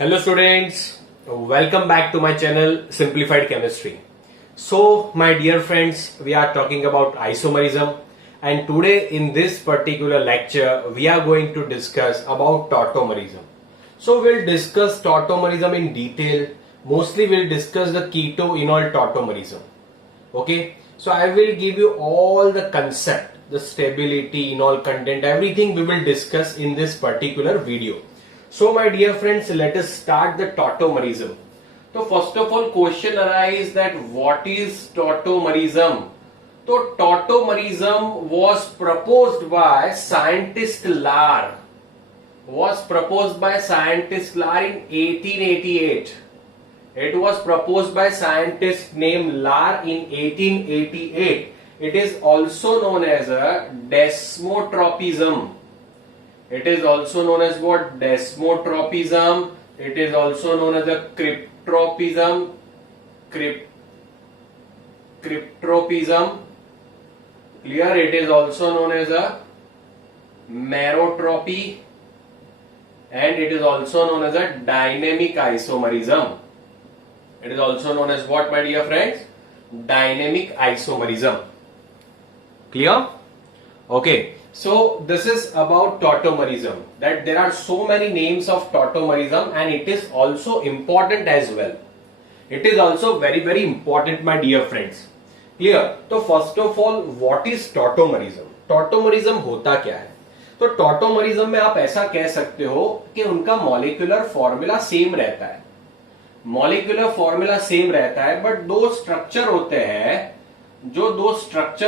Hello students, welcome back to my channel Simplified Chemistry. So my dear friends, we are talking about isomerism, and today in this particular lecture we are going to discuss about tautomerism. So we'll discuss tautomerism in detail. Mostly we'll discuss the keto-enol tautomerism. Okay, so I will give you all the concept, the stability, enol content, everything we will discuss in this particular video. So my dear friends, let us start the tautomerism. So first of all, question arises that what is tautomerism? So tautomerism was proposed by scientist Lahr. Was proposed by scientist Lahr in 1888. It was proposed by scientist named Lahr in 1888. It is also known as a desmotropism. It is also known as what? Desmotropism. It is also known as a cryptropism. Cryptropism. Clear? It is also known as a merotropy. And it is also known as a dynamic isomerism. It is also known as what, my dear friends? Dynamic isomerism. Clear? Okay. So this is about tautomerism, that there are so many names of tautomerism and it is also important as well. It is also very important, my dear friends. Clear? So first of all, what is tautomerism? Tautomerism होता क्या है? तो tautomerism में आप ऐसा कह सकते हो कि उनका मॉलिक्यूलर फॉर्मूला सेम रहता है. मॉलिक्यूलर फॉर्मूला सेम रहता है, बट दो स्ट्रक्चर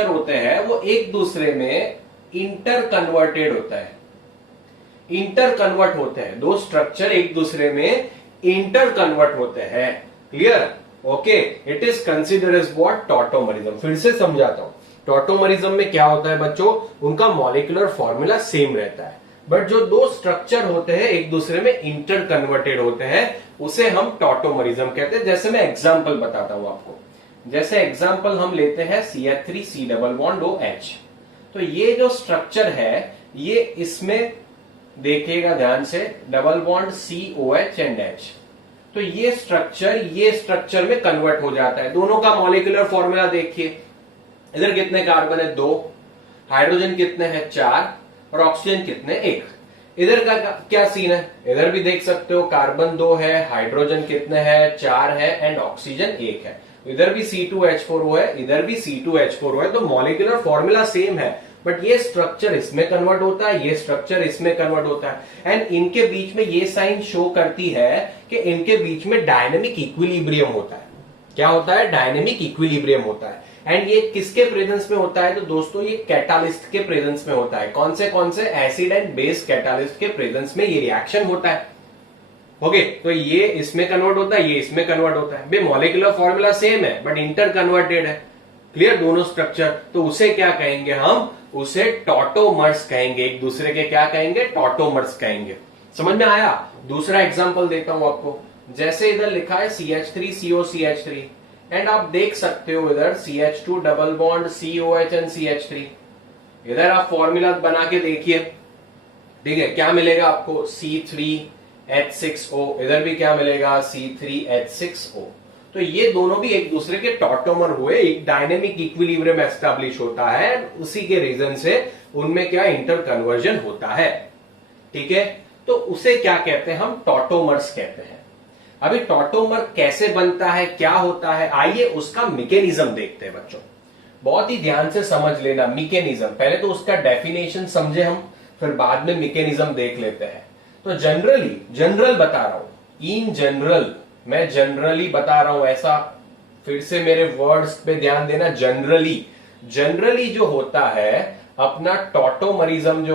होते हैं वो एक दूसरे में इंटर कन्वर्टेड होता है. इंटर कन्वर्ट होते हैं, दो स्ट्रक्चर एक दूसरे में इंटर कन्वर्ट होते हैं. Clear? Okay, it is considered as what? Tautomerism. फिर से समझाता हूं. टॉटोमरिज्म में क्या होता है बच्चों? उनका मॉलिक्यूलर फॉर्मूला सेम रहता है, बट जो दो स्ट्रक्चर होते हैं एक दूसरे में इंटर कन्वर्टेड होते हैं, उसे हम टॉटोमरिज्म कहते हैं. जैसे मैं एग्जाम्पल बताता हूं आपको. जैसे एग्जाम्पल हम लेते हैं CH3 डबल बॉन्ड OH. तो ये जो स्ट्रक्चर है, ये इसमें देखिएगा ध्यान से, double bond COH and H. तो ये स्ट्रक्चर में कन्वर्ट हो जाता है. दोनों का मॉलिक्यूलर फॉर्मूला देखिए. इधर कितने कार्बन है? 2. हाइड्रोजन कितने हैं? 4. और ऑक्सीजन कितने? 1. इधर का क्या सीन है? इधर भी देख सकते हो, कार्बन 2 है, हाइड्रोजन कितने हैं? 4 है एंड ऑक्सीजन 1 है. इधर भी C2H4O है, इधर भी C2H4O है. तो मॉलिक्यूलर फॉर्मूला सेम है, बट ये स्ट्रक्चर इसमें कन्वर्ट होता है, ये स्ट्रक्चर इसमें कन्वर्ट होता है. एंड इनके बीच में ये साइन शो करती है कि इनके बीच में डायनेमिक इक्विलिब्रियम होता है. क्या होता है? डायनेमिक इक्विलिब्रियम होता है. एंड ये किसके प्रेजेंस में होता है? तो दोस्तों ये कैटालिस्ट के प्रेजेंस में होता है. कौन से एसिड एंड बेस कैटालिस्ट के प्रेजेंस में ये रिएक्शन होता है. ओके, तो ये इसमें कन्वर्ट होता है, ये इसमें कन्वर्ट होता है. भाई मॉलिक्यूलर फॉर्मूला सेम है बट इंटर कन्वर्टेड है. क्लियर? दोनों स्ट्रक्चर. तो उसे क्या कहेंगे हम? उसे टॉटोमर्स कहेंगे. एक दूसरे के क्या कहेंगे? टॉटोमर्स कहेंगे. समझ में आया? दूसरा एग्जांपल देता हूं आपको. जैसे इधर लिखा है CH3COCH3 एंड आप देख सकते हो इधर CH2 double bond COH and CH3. इधर आप फॉर्मूला बना के देखिए. ठीक है? क्या मिलेगा आपको? C3H6O. इधर भी क्या मिलेगा? C3H6O. तो ये दोनों भी एक दूसरे के टॉटोमर हुए. एक डायनेमिक इक्विलिब्रियम एस्टैब्लिश होता है, उसी के रीजन से उनमें क्या इंटर कन्वर्जन होता है. ठीक है? तो उसे क्या कहते हैं? हम टॉटोमर्स कहते हैं. अभी टॉटोमर कैसे बनता है, क्या होता है, आइए उसका मैकेनिज्म देखते हैं बच्चों. बहुत ही ध्यान से समझ लेना मैकेनिज्म. पहले तो उसका डेफिनेशन समझे हम, फिर बाद में मैकेनिज्म देख लेते हैं. तो जनरल बता रहा हूं. इन जनरल, मैं जनरली बता रहा हूं. ऐसा फिर से मेरे वर्ड्स पे ध्यान देना. जनरली जो होता है अपना टॉटोमरिज्म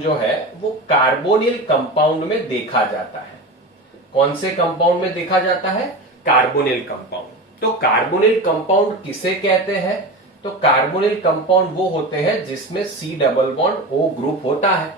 जो है वो कार्बोनिल कंपाउंड में देखा जाता है. कौन से कंपाउंड में देखा जाता है? Carbonyl compound. तो कार्बोनिल कंपाउंड किसे कहते हैं? तो कार्बोनिल कंपाउंड वो होते हैं जिसमें C double bond O group होता है.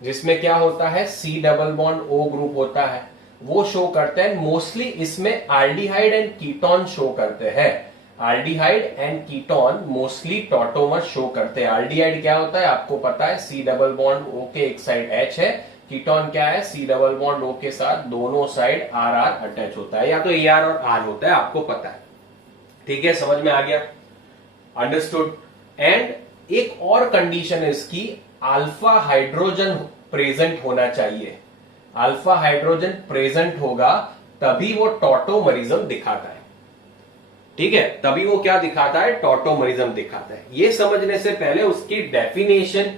जिसमें क्या होता है? C double bond O group होता है. वो शो करते हैं. मोस्टली इसमें आल्डिहाइड एंड कीटोन शो करते हैं. Aldehyde and ketone mostly tautomer show करते हैं. आल्डिहाइड क्या होता है आपको पता है, सी डबल बॉन्ड ओ के एक साइड H है, कीटोन क्या है, सी डबल बॉन्ड ओ के साथ दोनों साइड आर आर अटैच होता है, या तो ए आर और आर होता है, आपको पता है। ठीक है, समझ में आ गया, अंडरस्टूड। एंड एक और कंडीशन है इसकी, अल्फा हाइड्रोजन प्रेजेंट होना चाहिए। अल्फा हाइड्रोजन प्रेजेंट होगा तभी वो टॉटोमरिज्म दिखाता है। ठीक है, तभी वो क्या दिखाता है, टॉटोमरिज्म दिखाता है। ये समझने से पहले उसकी डेफिनेशन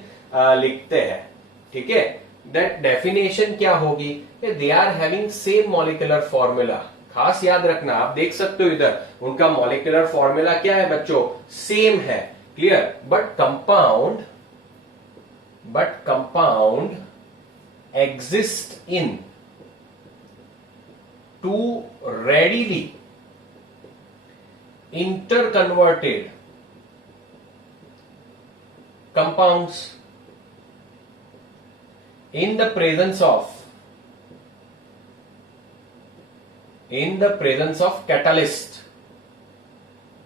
लिखते हैं। ठीक है, दैट डेफिनेशन क्या होगी, they are having same molecular formula. खास याद रखना, आप देख सकते हो इधर उनका मॉलिक्यूलर फॉर्मूला क्या है बच्चों, सेम है, clear. But compound exist in two readily interconverted compounds in the presence of catalyst।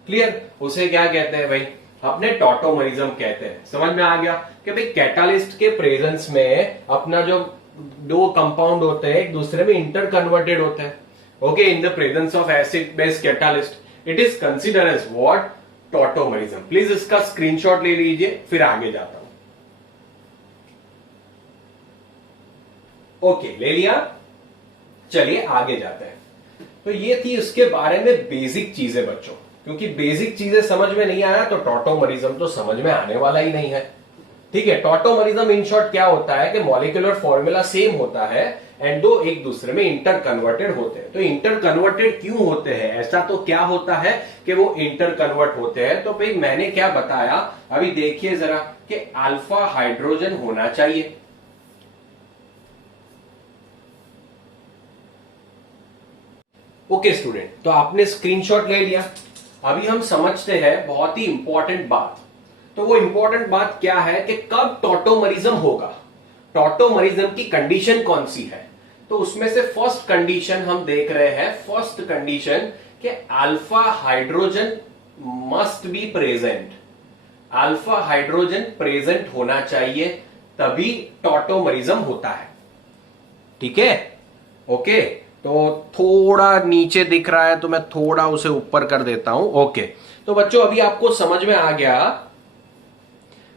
Clear, उसे क्या कहते हैं भाई, अपने टॉटोमरिज्म कहते हैं। समझ में आ गया कि भाई कैटालिस्ट के प्रेजेंस में अपना जो दो कंपाउंड होते हैं एक दूसरे में इंटर कन्वर्टेड होते हैं। Okay, in the presence of acid base catalyst it is consider as what, tautomerism. Please इसका स्क्रीनशॉट ले लीजिए, फिर आगे जाता हूं। ओके, ले लिया, चलिए आगे जाते हैं। तो ये थी उसके बारे में बेसिक चीजें बच्चों, क्योंकि बेसिक चीजें समझ में नहीं आया तो टॉटोमरिज्म तो समझ में आने वाला ही नहीं है। ठीक है, टॉटोमरिज्म इन शॉर्ट क्या होता है कि मॉलिक्यूलर फॉर्मूला सेम होता है एंड दो एक दूसरे में इंटर कन्वर्टेड होते हैं। तो इंटर कन्वर्टेड क्यों होते हैं, ऐसा तो क्या होता है कि वो इंटर कन्वर्ट होते हैं। तो भाई मैंने क्या बताया, अभी देखिए जरा कि अल्फा हाइड्रोजन होना चाहिए। ओके स्टूडेंट, तो आपने स्क्रीनशॉट ले लिया। अभी हम समझते हैं बहुत ही इंपॉर्टेंट बात। तो वो इंपॉर्टेंट बात क्या है कि कब टॉटोमरिज्म होगा, टॉटोमरिज्म की कंडीशन कौन सी है। तो उसमें से फर्स्ट कंडीशन हम देख रहे हैं, फर्स्ट कंडीशन कि alpha hydrogen must be present. Alpha hydrogen present होना चाहिए तभी टॉटोमरिज्म होता है। ठीक है, ओके। तो थोड़ा नीचे दिख रहा है तो मैं थोड़ा उसे ऊपर कर देता हूं। ओके, तो बच्चों अभी आपको समझ में आ गया,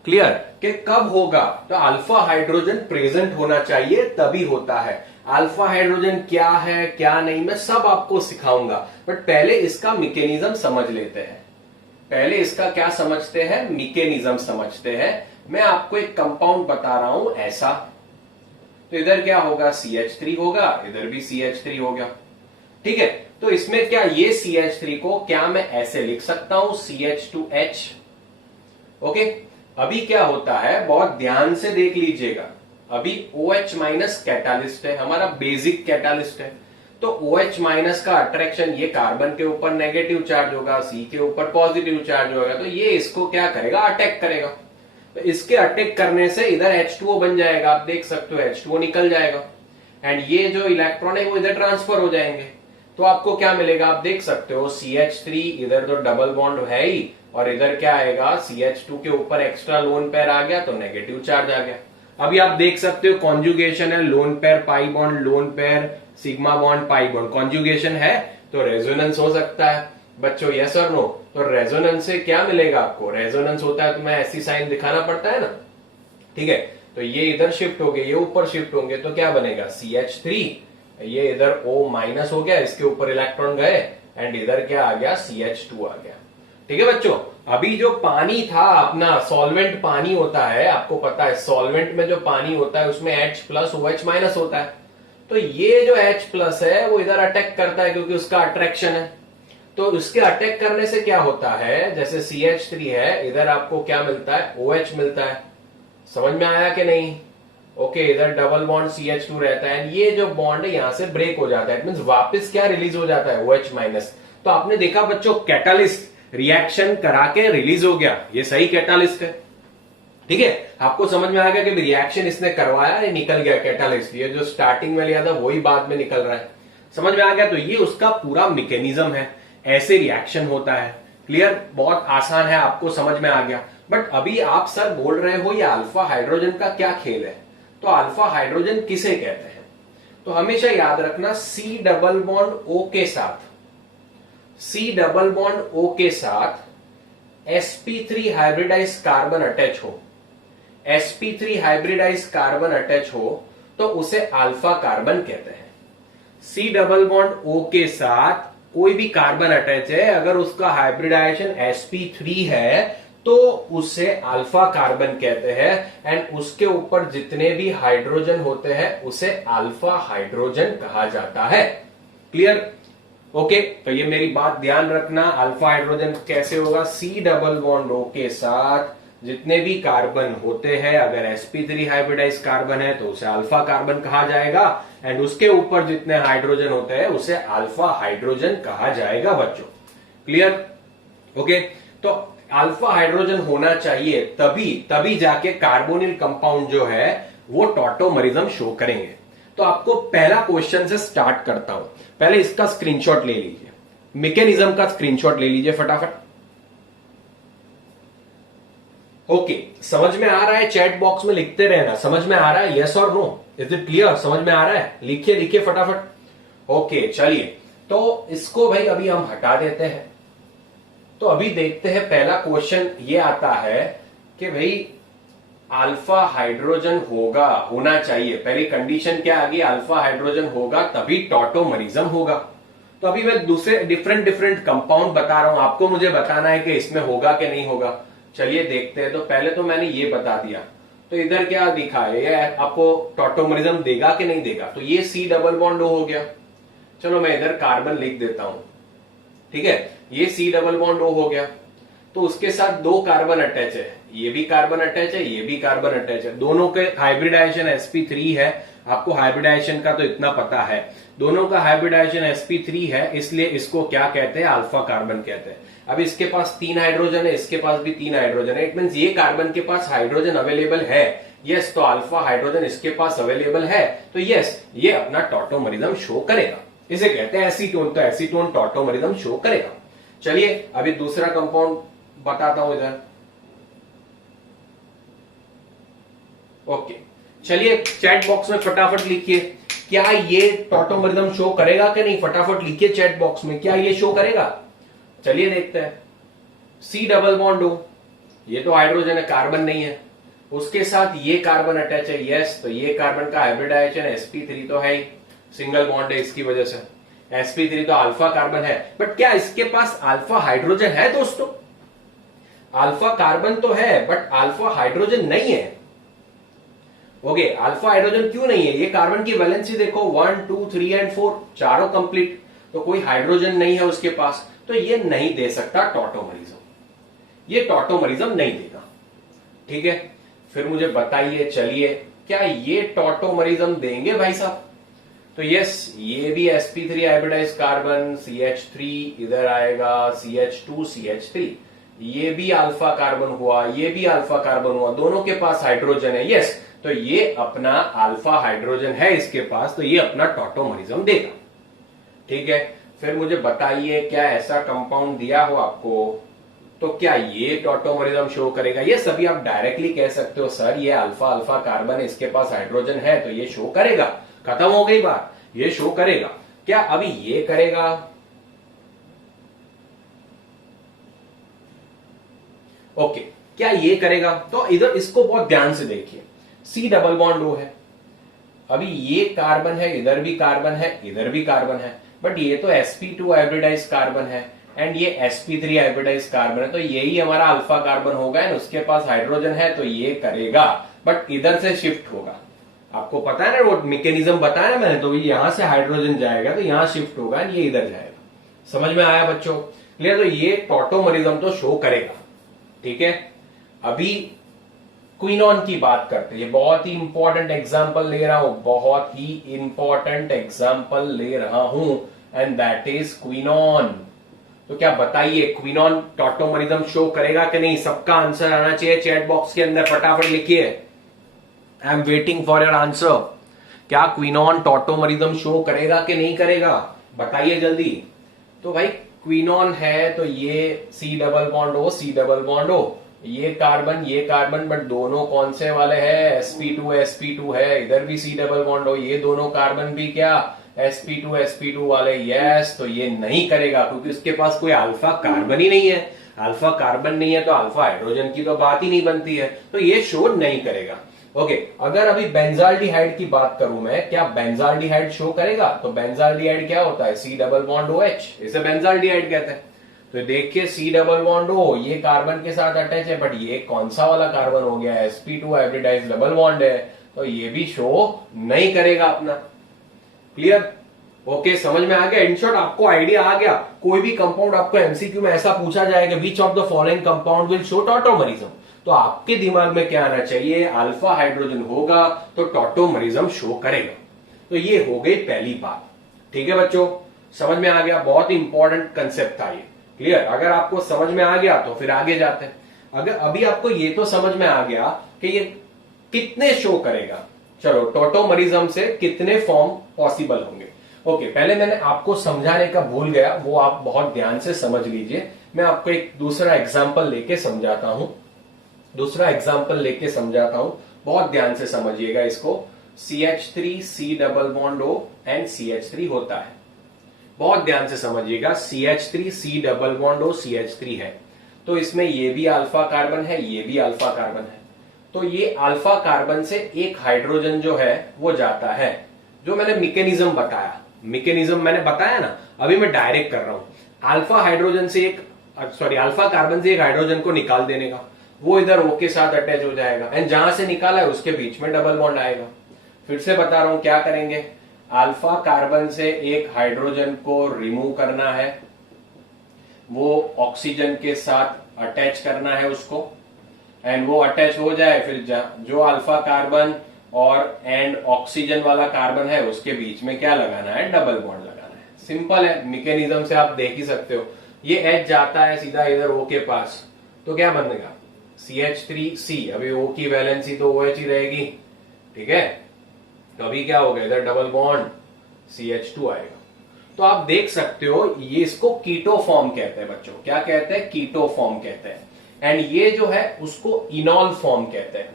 क्लियर, कि कब होगा, तो अल्फा हाइड्रोजन प्रेजेंट होना चाहिए तभी होता है। अल्फा हाइड्रोजन क्या है क्या नहीं मैं सब आपको सिखाऊंगा, बट पहले इसका मैकेनिज्म समझ लेते हैं। पहले इसका क्या समझते हैं, मैकेनिज्म समझते हैं। मैं आपको एक कंपाउंड बता रहा हूं ऐसा, तो इधर क्या होगा, CH3 होगा, इधर भी CH3 होगा। ठीक है, तो इसमें क्या ये CH3 को क्या मैं ऐसे लिख सकता हूं, CH2H। ओके, अभी क्या होता है, बहुत ध्यान से देख लीजिएगा। अभी OH माइनस कैटालिस्ट है, हमारा बेसिक कैटालिस्ट है। तो OH माइनस का अट्रैक्शन ये कार्बन के ऊपर नेगेटिव चार्ज होगा, C के ऊपर पॉजिटिव चार्ज होगा, तो ये इसको क्या करेगा, अटैक करेगा। तो इसके अटैक करने से इधर H2O बन जाएगा, आप देख सकते हो H2O निकल जाएगा एंड ये जो इलेक्ट्रॉन है वो इधर ट्रांसफर हो जाएंगे। तो आपको क्या मिलेगा, आप देख सकते हो CH3, इधर तो डबल बॉन्ड है ही, और इधर क्या आएगा, CH2 के ऊपर एक्स्ट्रा लोन पेयर आ गया तो नेगेटिव चार्ज आ गया। अभी आप देख सकते हो कॉन्जुगेशन है, lone pair pi bond, lone pair sigma bond pi bond, conjugation है तो रेजोनेंस हो सकता है बच्चों, यस और नो। तो रेजोनेंस से क्या मिलेगा आपको, रेजोनेंस होता है तो मैं ऐसी साइन दिखाना पड़ता है ना। ठीक है, तो ये इधर शिफ्ट हो गए, ये ऊपर शिफ्ट होंगे तो क्या बनेगा, CH3, ये इधर O माइनस हो गया, इसके ऊपर इलेक्ट्रॉन गए एंड इधर क्या आ गया, CH2 आ गया। ठीक है बच्चों, अभी जो पानी था अपना, सॉल्वेंट पानी होता है, आपको पता है सॉल्वेंट में जो पानी होता है उसमें H प्लस OH माइनस होता है। तो ये जो H प्लस है वो इधर अटैक करता है क्योंकि उसका अट्रैक्शन है। तो उसके अटैक करने से क्या होता है, जैसे CH3 है, इधर आपको क्या मिलता है, OH मिलता है। समझ में आया कि नहीं। ओके, इधर डबल बॉन्ड CH2 रहता है, ये जो बॉन्ड है यहां से ब्रेक हो जाता है, इट मींस वापस क्या रिलीज हो जाता है, OH माइनस। तो आपने देखा बच्चों, कैटालिस्ट रिएक्शन करा के रिलीज हो गया, ये सही कैटालिस्ट है। ठीक है, आपको समझ में आ गया कि रिएक्शन इसने करवाया, ये निकल गया कैटालिस्ट, ये जो स्टार्टिंग में लिया था वही बाद में निकल रहा है। समझ में आ गया, तो ये उसका पूरा मैकेनिज्म है, ऐसे रिएक्शन होता है। क्लियर, बहुत आसान है, आपको समझ में आ गया। बट अभी आप सर बोल रहे हो ये अल्फा हाइड्रोजन का क्या खेल है, तो अल्फा हाइड्रोजन किसे कहते हैं? तो हमेशा याद रखना C डबल बॉन्ड O के साथ, C डबल बॉन्ड O के साथ sp3 हाइब्रिडाइज कार्बन अटैच हो, sp3 हाइब्रिडाइज कार्बन अटैच हो तो उसे अल्फा कार्बन कहते हैं। C डबल बॉन्ड O के साथ कोई भी कार्बन अटैच है, अगर उसका हाइब्रिडाइजेशन sp3 है तो उसे अल्फा कार्बन कहते हैं, एंड उसके ऊपर जितने भी हाइड्रोजन होते हैं उसे अल्फा हाइड्रोजन कहा जाता है। क्लियर? ओके, तो ये मेरी बात ध्यान रखना। अल्फा हाइड्रोजन कैसे होगा? C डबल बॉन्ड O के साथ जितने भी कार्बन होते हैं, अगर sp3 हाइब्रिडाइज कार्बन है तो उसे अल्फा कार्बन कहा जाएगा, एंड उसके ऊपर जितने हाइड्रोजन होते हैं उसे अल्फा हाइड्रोजन कहा जाएगा बच्चों। क्लियर? ओके, तो अल्फा हाइड्रोजन होना चाहिए, तभी जाके कार्बोनिल कंपाउंड जो है वो टॉटोमरिज्म शो करेंगे। तो आपको पहला क्वेश्चन से स्टार्ट करता हूं। पहले इसका स्क्रीनशॉट ले लीजिए, मैकेनिज्म का स्क्रीनशॉट ले लीजिए फटाफट। ओके, समझ में आ रहा है? चैट बॉक्स में लिखते रहना, समझ में आ रहा है? यस और नो? Is it clear? समझ में आ रहा है? लिखिए लिखिए फटाफट। ओके, चलिए, तो इसको भाई अभी हम हटा देते हैं। तो अभी देखते हैं, पहला क्वेश्चन ये आता है कि भाई अल्फा हाइड्रोजन होना चाहिए। पहली कंडीशन क्या आ गई? अल्फा हाइड्रोजन होगा तभी टॉटोमरिज्म होगा। तो अभी मैं दूसरे डिफरेंट कंपाउंड बता रहा हूं, आपको मुझे बताना है कि इसमें होगा कि नहीं होगा। चलिए देखते हैं। तो पहले तो मैंने ये बता दिया, तो इधर क्या दिखा है? ये आपको टॉटोमरिज्म देगा कि नहीं देगा? तो ये C डबल बॉन्ड O हो गया। चलो मैं इधर कार्बन लिख देता हूं, ठीक है? ये C डबल बॉन्ड O हो गया, तो उसके साथ दो कार्बन अटैच है, ये भी कार्बन अटैच है, ये भी कार्बन अटैच है। दोनों के हाइब्रिडाइजेशन sp3 है। आपको हाइब्रिडाइजेशन का तो इतना पता है, दोनों का हाइब्रिडाइजेशन sp3 है, इसलिए इसको क्या कहते हैं? अल्फा कार्बन कहते हैं। अब इसके पास 3 हाइड्रोजन है, इसके पास भी 3 हाइड्रोजन है। इट मींस ये कार्बन के पास हाइड्रोजन अवेलेबल है। यस, तो अल्फा हाइड्रोजन इसके पास अवेलेबल है, तो यस, ये अपना टॉटोमरिज्म शो करेगा। इसे कहते हैं एसीटोन, तो एसीटोन टॉटोमरिज्म शो करेगा। चलिए अभी दूसरा कंपाउंड बताता हूं इधर। ओके, चलिए चैट बॉक्स में फटाफट लिखिए, क्या ये टॉटोमरिज्म शो करेगा कि नहीं? फटाफट लिखिए चैट बॉक्स में, क्या ये शो करेगा? चलिए देखते हैं। C डबल बॉन्ड O, ये तो हाइड्रोजन है, कार्बन नहीं है। उसके साथ ये कार्बन अटैच है, यस, तो ये कार्बन का हाइब्रिडाइजेशन sp3 तो है ही, सिंगल बॉन्ड है इसकी वजह से। sp3 तो अल्फा कार्बन है, बट क्या इसके पास अल्फा हाइड्रोजन है दोस्तों? अल्फा कार्बन तो है बट अल्फा हाइड्रोजन नहीं है। ओके, अल्फा हाइड्रोजन क्यों नहीं है? ये कार्बन की वैलेंसी देखो, 1 2 3 एंड 4, चारों कंप्लीट, तो कोई हाइड्रोजन नहीं है उसके पास, तो ये नहीं दे सकता टॉटोमरिज्म, ये टॉटोमरिज्म नहीं देगा। ठीक है, फिर मुझे बताइए, चलिए, क्या ये टॉटोमरिज्म देंगे भाई साहब? तो यस, ये भी sp3 हाइब्रिडाइज कार्बन, CH3 इधर आएगा, CH2 CH3, ये भी अल्फा कार्बन हुआ, ये भी अल्फा कार्बन हुआ, दोनों के पास हाइड्रोजन है। यस, तो ये अपना अल्फा हाइड्रोजन है इसके पास, तो ये अपना टॉटोमरिज्म देगा। ठीक है, फिर मुझे बताइए, क्या ऐसा कंपाउंड दिया हो आपको तो क्या ये टॉटोमरिज्म शो करेगा? ये सभी आप डायरेक्टली कह सकते हो, सर ये अल्फा अल्फा कार्बन है, इसके पास हाइड्रोजन है, तो ये शो करेगा। खत्म हो गई बात, ये शो करेगा। क्या अभी ये करेगा? ओके, क्या ये करेगा? तो इधर इसको बहुत ध्यान से देखिए, C डबल बॉन्ड O है, अभी ये कार्बन है, इधर भी कार्बन है, इधर भी कार्बन है, बट ये तो sp2 हाइब्रिडाइज कार्बन है एंड ये sp3 हाइब्रिडाइज कार्बन है, तो यही हमारा अल्फा कार्बन होगा एंड उसके पास हाइड्रोजन है, तो ये करेगा, बट इधर से शिफ्ट होगा। आपको पता है ना, वो मैकेनिज्म बताया ना मैंने, तो यहां से हाइड्रोजन जाएगा तो यहां शिफ्ट होगा, ये इधर जाएगा। समझ में आया बच्चों? क्लियर? तो ये टॉटोमरिज्म तो शो करेगा। ठीक है, अभी क्विनॉन की बात करते हैं। बहुत ही इंपॉर्टेंट एग्जांपल ले रहा हूं, बहुत ही इंपॉर्टेंट एग्जांपल ले रहा हूं, एंड दैट इज क्विनॉन। तो क्या बताइए, क्विनॉन टॉटोमरिज्म शो करेगा कि नहीं? सबका आंसर आना चाहिए चैट बॉक्स के अंदर, फटाफट लिखिए, I am waiting for your answer. क्या क्विनॉन टॉटोमरिज्म शो करेगा कि नहीं करेगा? बताइए जल्दी। तो भाई क्विनॉन है, तो ये C double bond O, C double bond O, ये कार्बन बट दोनों कौन से वाले हैं, sp2 है, इधर भी C डबल बॉन्ड हो, ये दोनों कार्बन भी क्या sp2 वाले, यस। तो ये नहीं करेगा क्योंकि उसके पास कोई अल्फा कार्बन ही नहीं है, अल्फा कार्बन नहीं है तो अल्फा हाइड्रोजन की तो बात ही नहीं बनती है, तो ये शो नहीं करेगा। ओके, अगर अभी बेंजाल्डिहाइड की बात करूं मैं, क्या बेंजाल्डिहाइड शो करेगा? तो बेंजाल्डिहाइड क्या होता है, C डबल बॉन्ड OH, इसे बेंजाल्डिहाइड कहते हैं। तो देखिए C डबल बॉन्ड O, ये कार्बन के साथ अटैच है, बट ये कौन सा वाला कार्बन हो गया, sp2 हाइब्रिडाइज्ड डबल बॉन्ड है, तो ये भी शो नहीं करेगा अपना। क्लियर? ओके, समझ में आ गया? इन शॉर्ट आपको आइडिया आ गया। कोई भी कंपाउंड आपको एमसीक्यू में ऐसा पूछा जाएगा, which of the following compound will show tautomerism, तो आपके दिमाग में क्या आना चाहिए, अल्फा हाइड्रोजन होगा तो टॉटोमरिज्म शो करेगा। तो ये हो गई पहली बात। ठीक है बच्चों, समझ में आ गया? बहुत इंपॉर्टेंट कंसेप्ट था ये। क्लियर? अगर आपको समझ में आ गया तो फिर आगे जाते हैं। अगर अभी आपको ये तो समझ में आ गया कि ये कितने शो करेगा, चलो टॉटोमरिज्म से कितने फॉर्म पॉसिबल होंगे। ओके, पहले मैंने आपको समझाने का भूल गया, वो आप बहुत ध्यान से समझ लीजिए। मैं आपको एक दूसरा एग्जाम्पल लेके समझाता हूं, बहुत ध्यान से समझिएगा इसको। CH3 C double bond O and CH3 होता है, बहुत ध्यान से समझिएगा। CH3 C double bond O CH3 है, तो इसमें ये भी अल्फा कार्बन है, ये भी अल्फा कार्बन है। तो ये अल्फा कार्बन से एक हाइड्रोजन जो है वो जाता है, जो मैंने मैकेनिज्म बताया, मैंने बताया ना, अभी मैं डायरेक्ट कर रहा हूं। अल्फा कार्बन से एक हाइड्रोजन को निकाल देने का, वो इधर O के साथ अटैच हो जाएगा, एंड जहां से निकाला है उसके बीच में डबल बॉन्ड आएगा। फिर से बता रहा हूं क्या करेंगे, अल्फा कार्बन से एक हाइड्रोजन को रिमूव करना है, वो ऑक्सीजन के साथ अटैच करना है उसको, एंड वो अटैच हो जाए, फिर जो अल्फा कार्बन और एंड ऑक्सीजन वाला कार्बन है उसके बीच में क्या लगाना है, डबल बॉन्ड लगाना है। सिंपल है, मैकेनिज्म से आप देख ही सकते हो। ये H जाता है सीधा इधर O के पास, तो क्या बनेगा, CH3C, अभी O की वैलेंसी तो OH ही रहेगी, ठीक है। तो अभी क्या होगा, इधर डबल बॉन्ड CH2 आएगा। तो आप देख सकते हो, ये इसको कीटो फॉर्म कहते हैं बच्चों, क्या कहते हैं, कीटो फॉर्म कहते हैं। एंड ये जो है उसको इनॉल फॉर्म कहते हैं।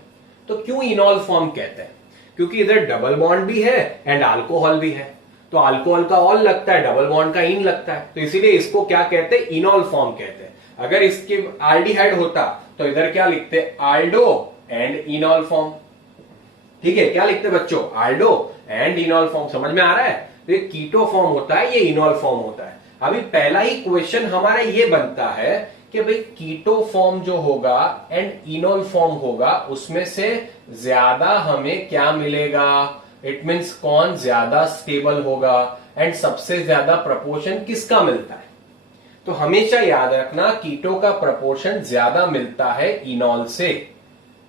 तो क्यों इनॉल फॉर्म कहते हैं, क्योंकि इधर डबल बॉन्ड भी है एंड अल्कोहल भी है, तो अल्कोहल का ऑल लगता है, डबल बॉन्ड का इन लगता है, तो इसीलिए इसको क्या कहते हैं, इनॉल फॉर्म कहते हैं। अगर इसके आल्डिहाइड होता तो इधर क्या लिखते, आल्डो एंड इनॉल फॉर्म। ठीक है, क्या लिखते बच्चों, आल्डो एंड इनॉल फॉर्म। समझ में आ रहा है? तो ये कीटो फॉर्म होता है, ये इनॉल फॉर्म होता है। अभी पहला ही क्वेश्चन हमारा ये बनता है कि भाई कीटो फॉर्म जो होगा एंड इनॉल फॉर्म होगा, उसमें से ज्यादा हमें क्या मिलेगा, इट मीन्स कौन ज्यादा स्टेबल होगा एंड सबसे ज्यादा प्रपोर्शन किसका मिलता है। तो हमेशा याद रखना, कीटो का प्रपोर्शन ज्यादा मिलता है इनॉल से,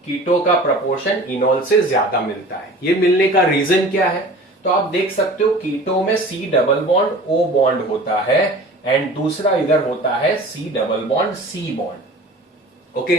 कीटो का प्रपोर्शन इनॉल से ज्यादा मिलता है। ये मिलने का रीजन क्या है, तो आप देख सकते हो कीटो में C double bond O bond होता है एंड दूसरा इधर होता है C double bond C bond. Okay,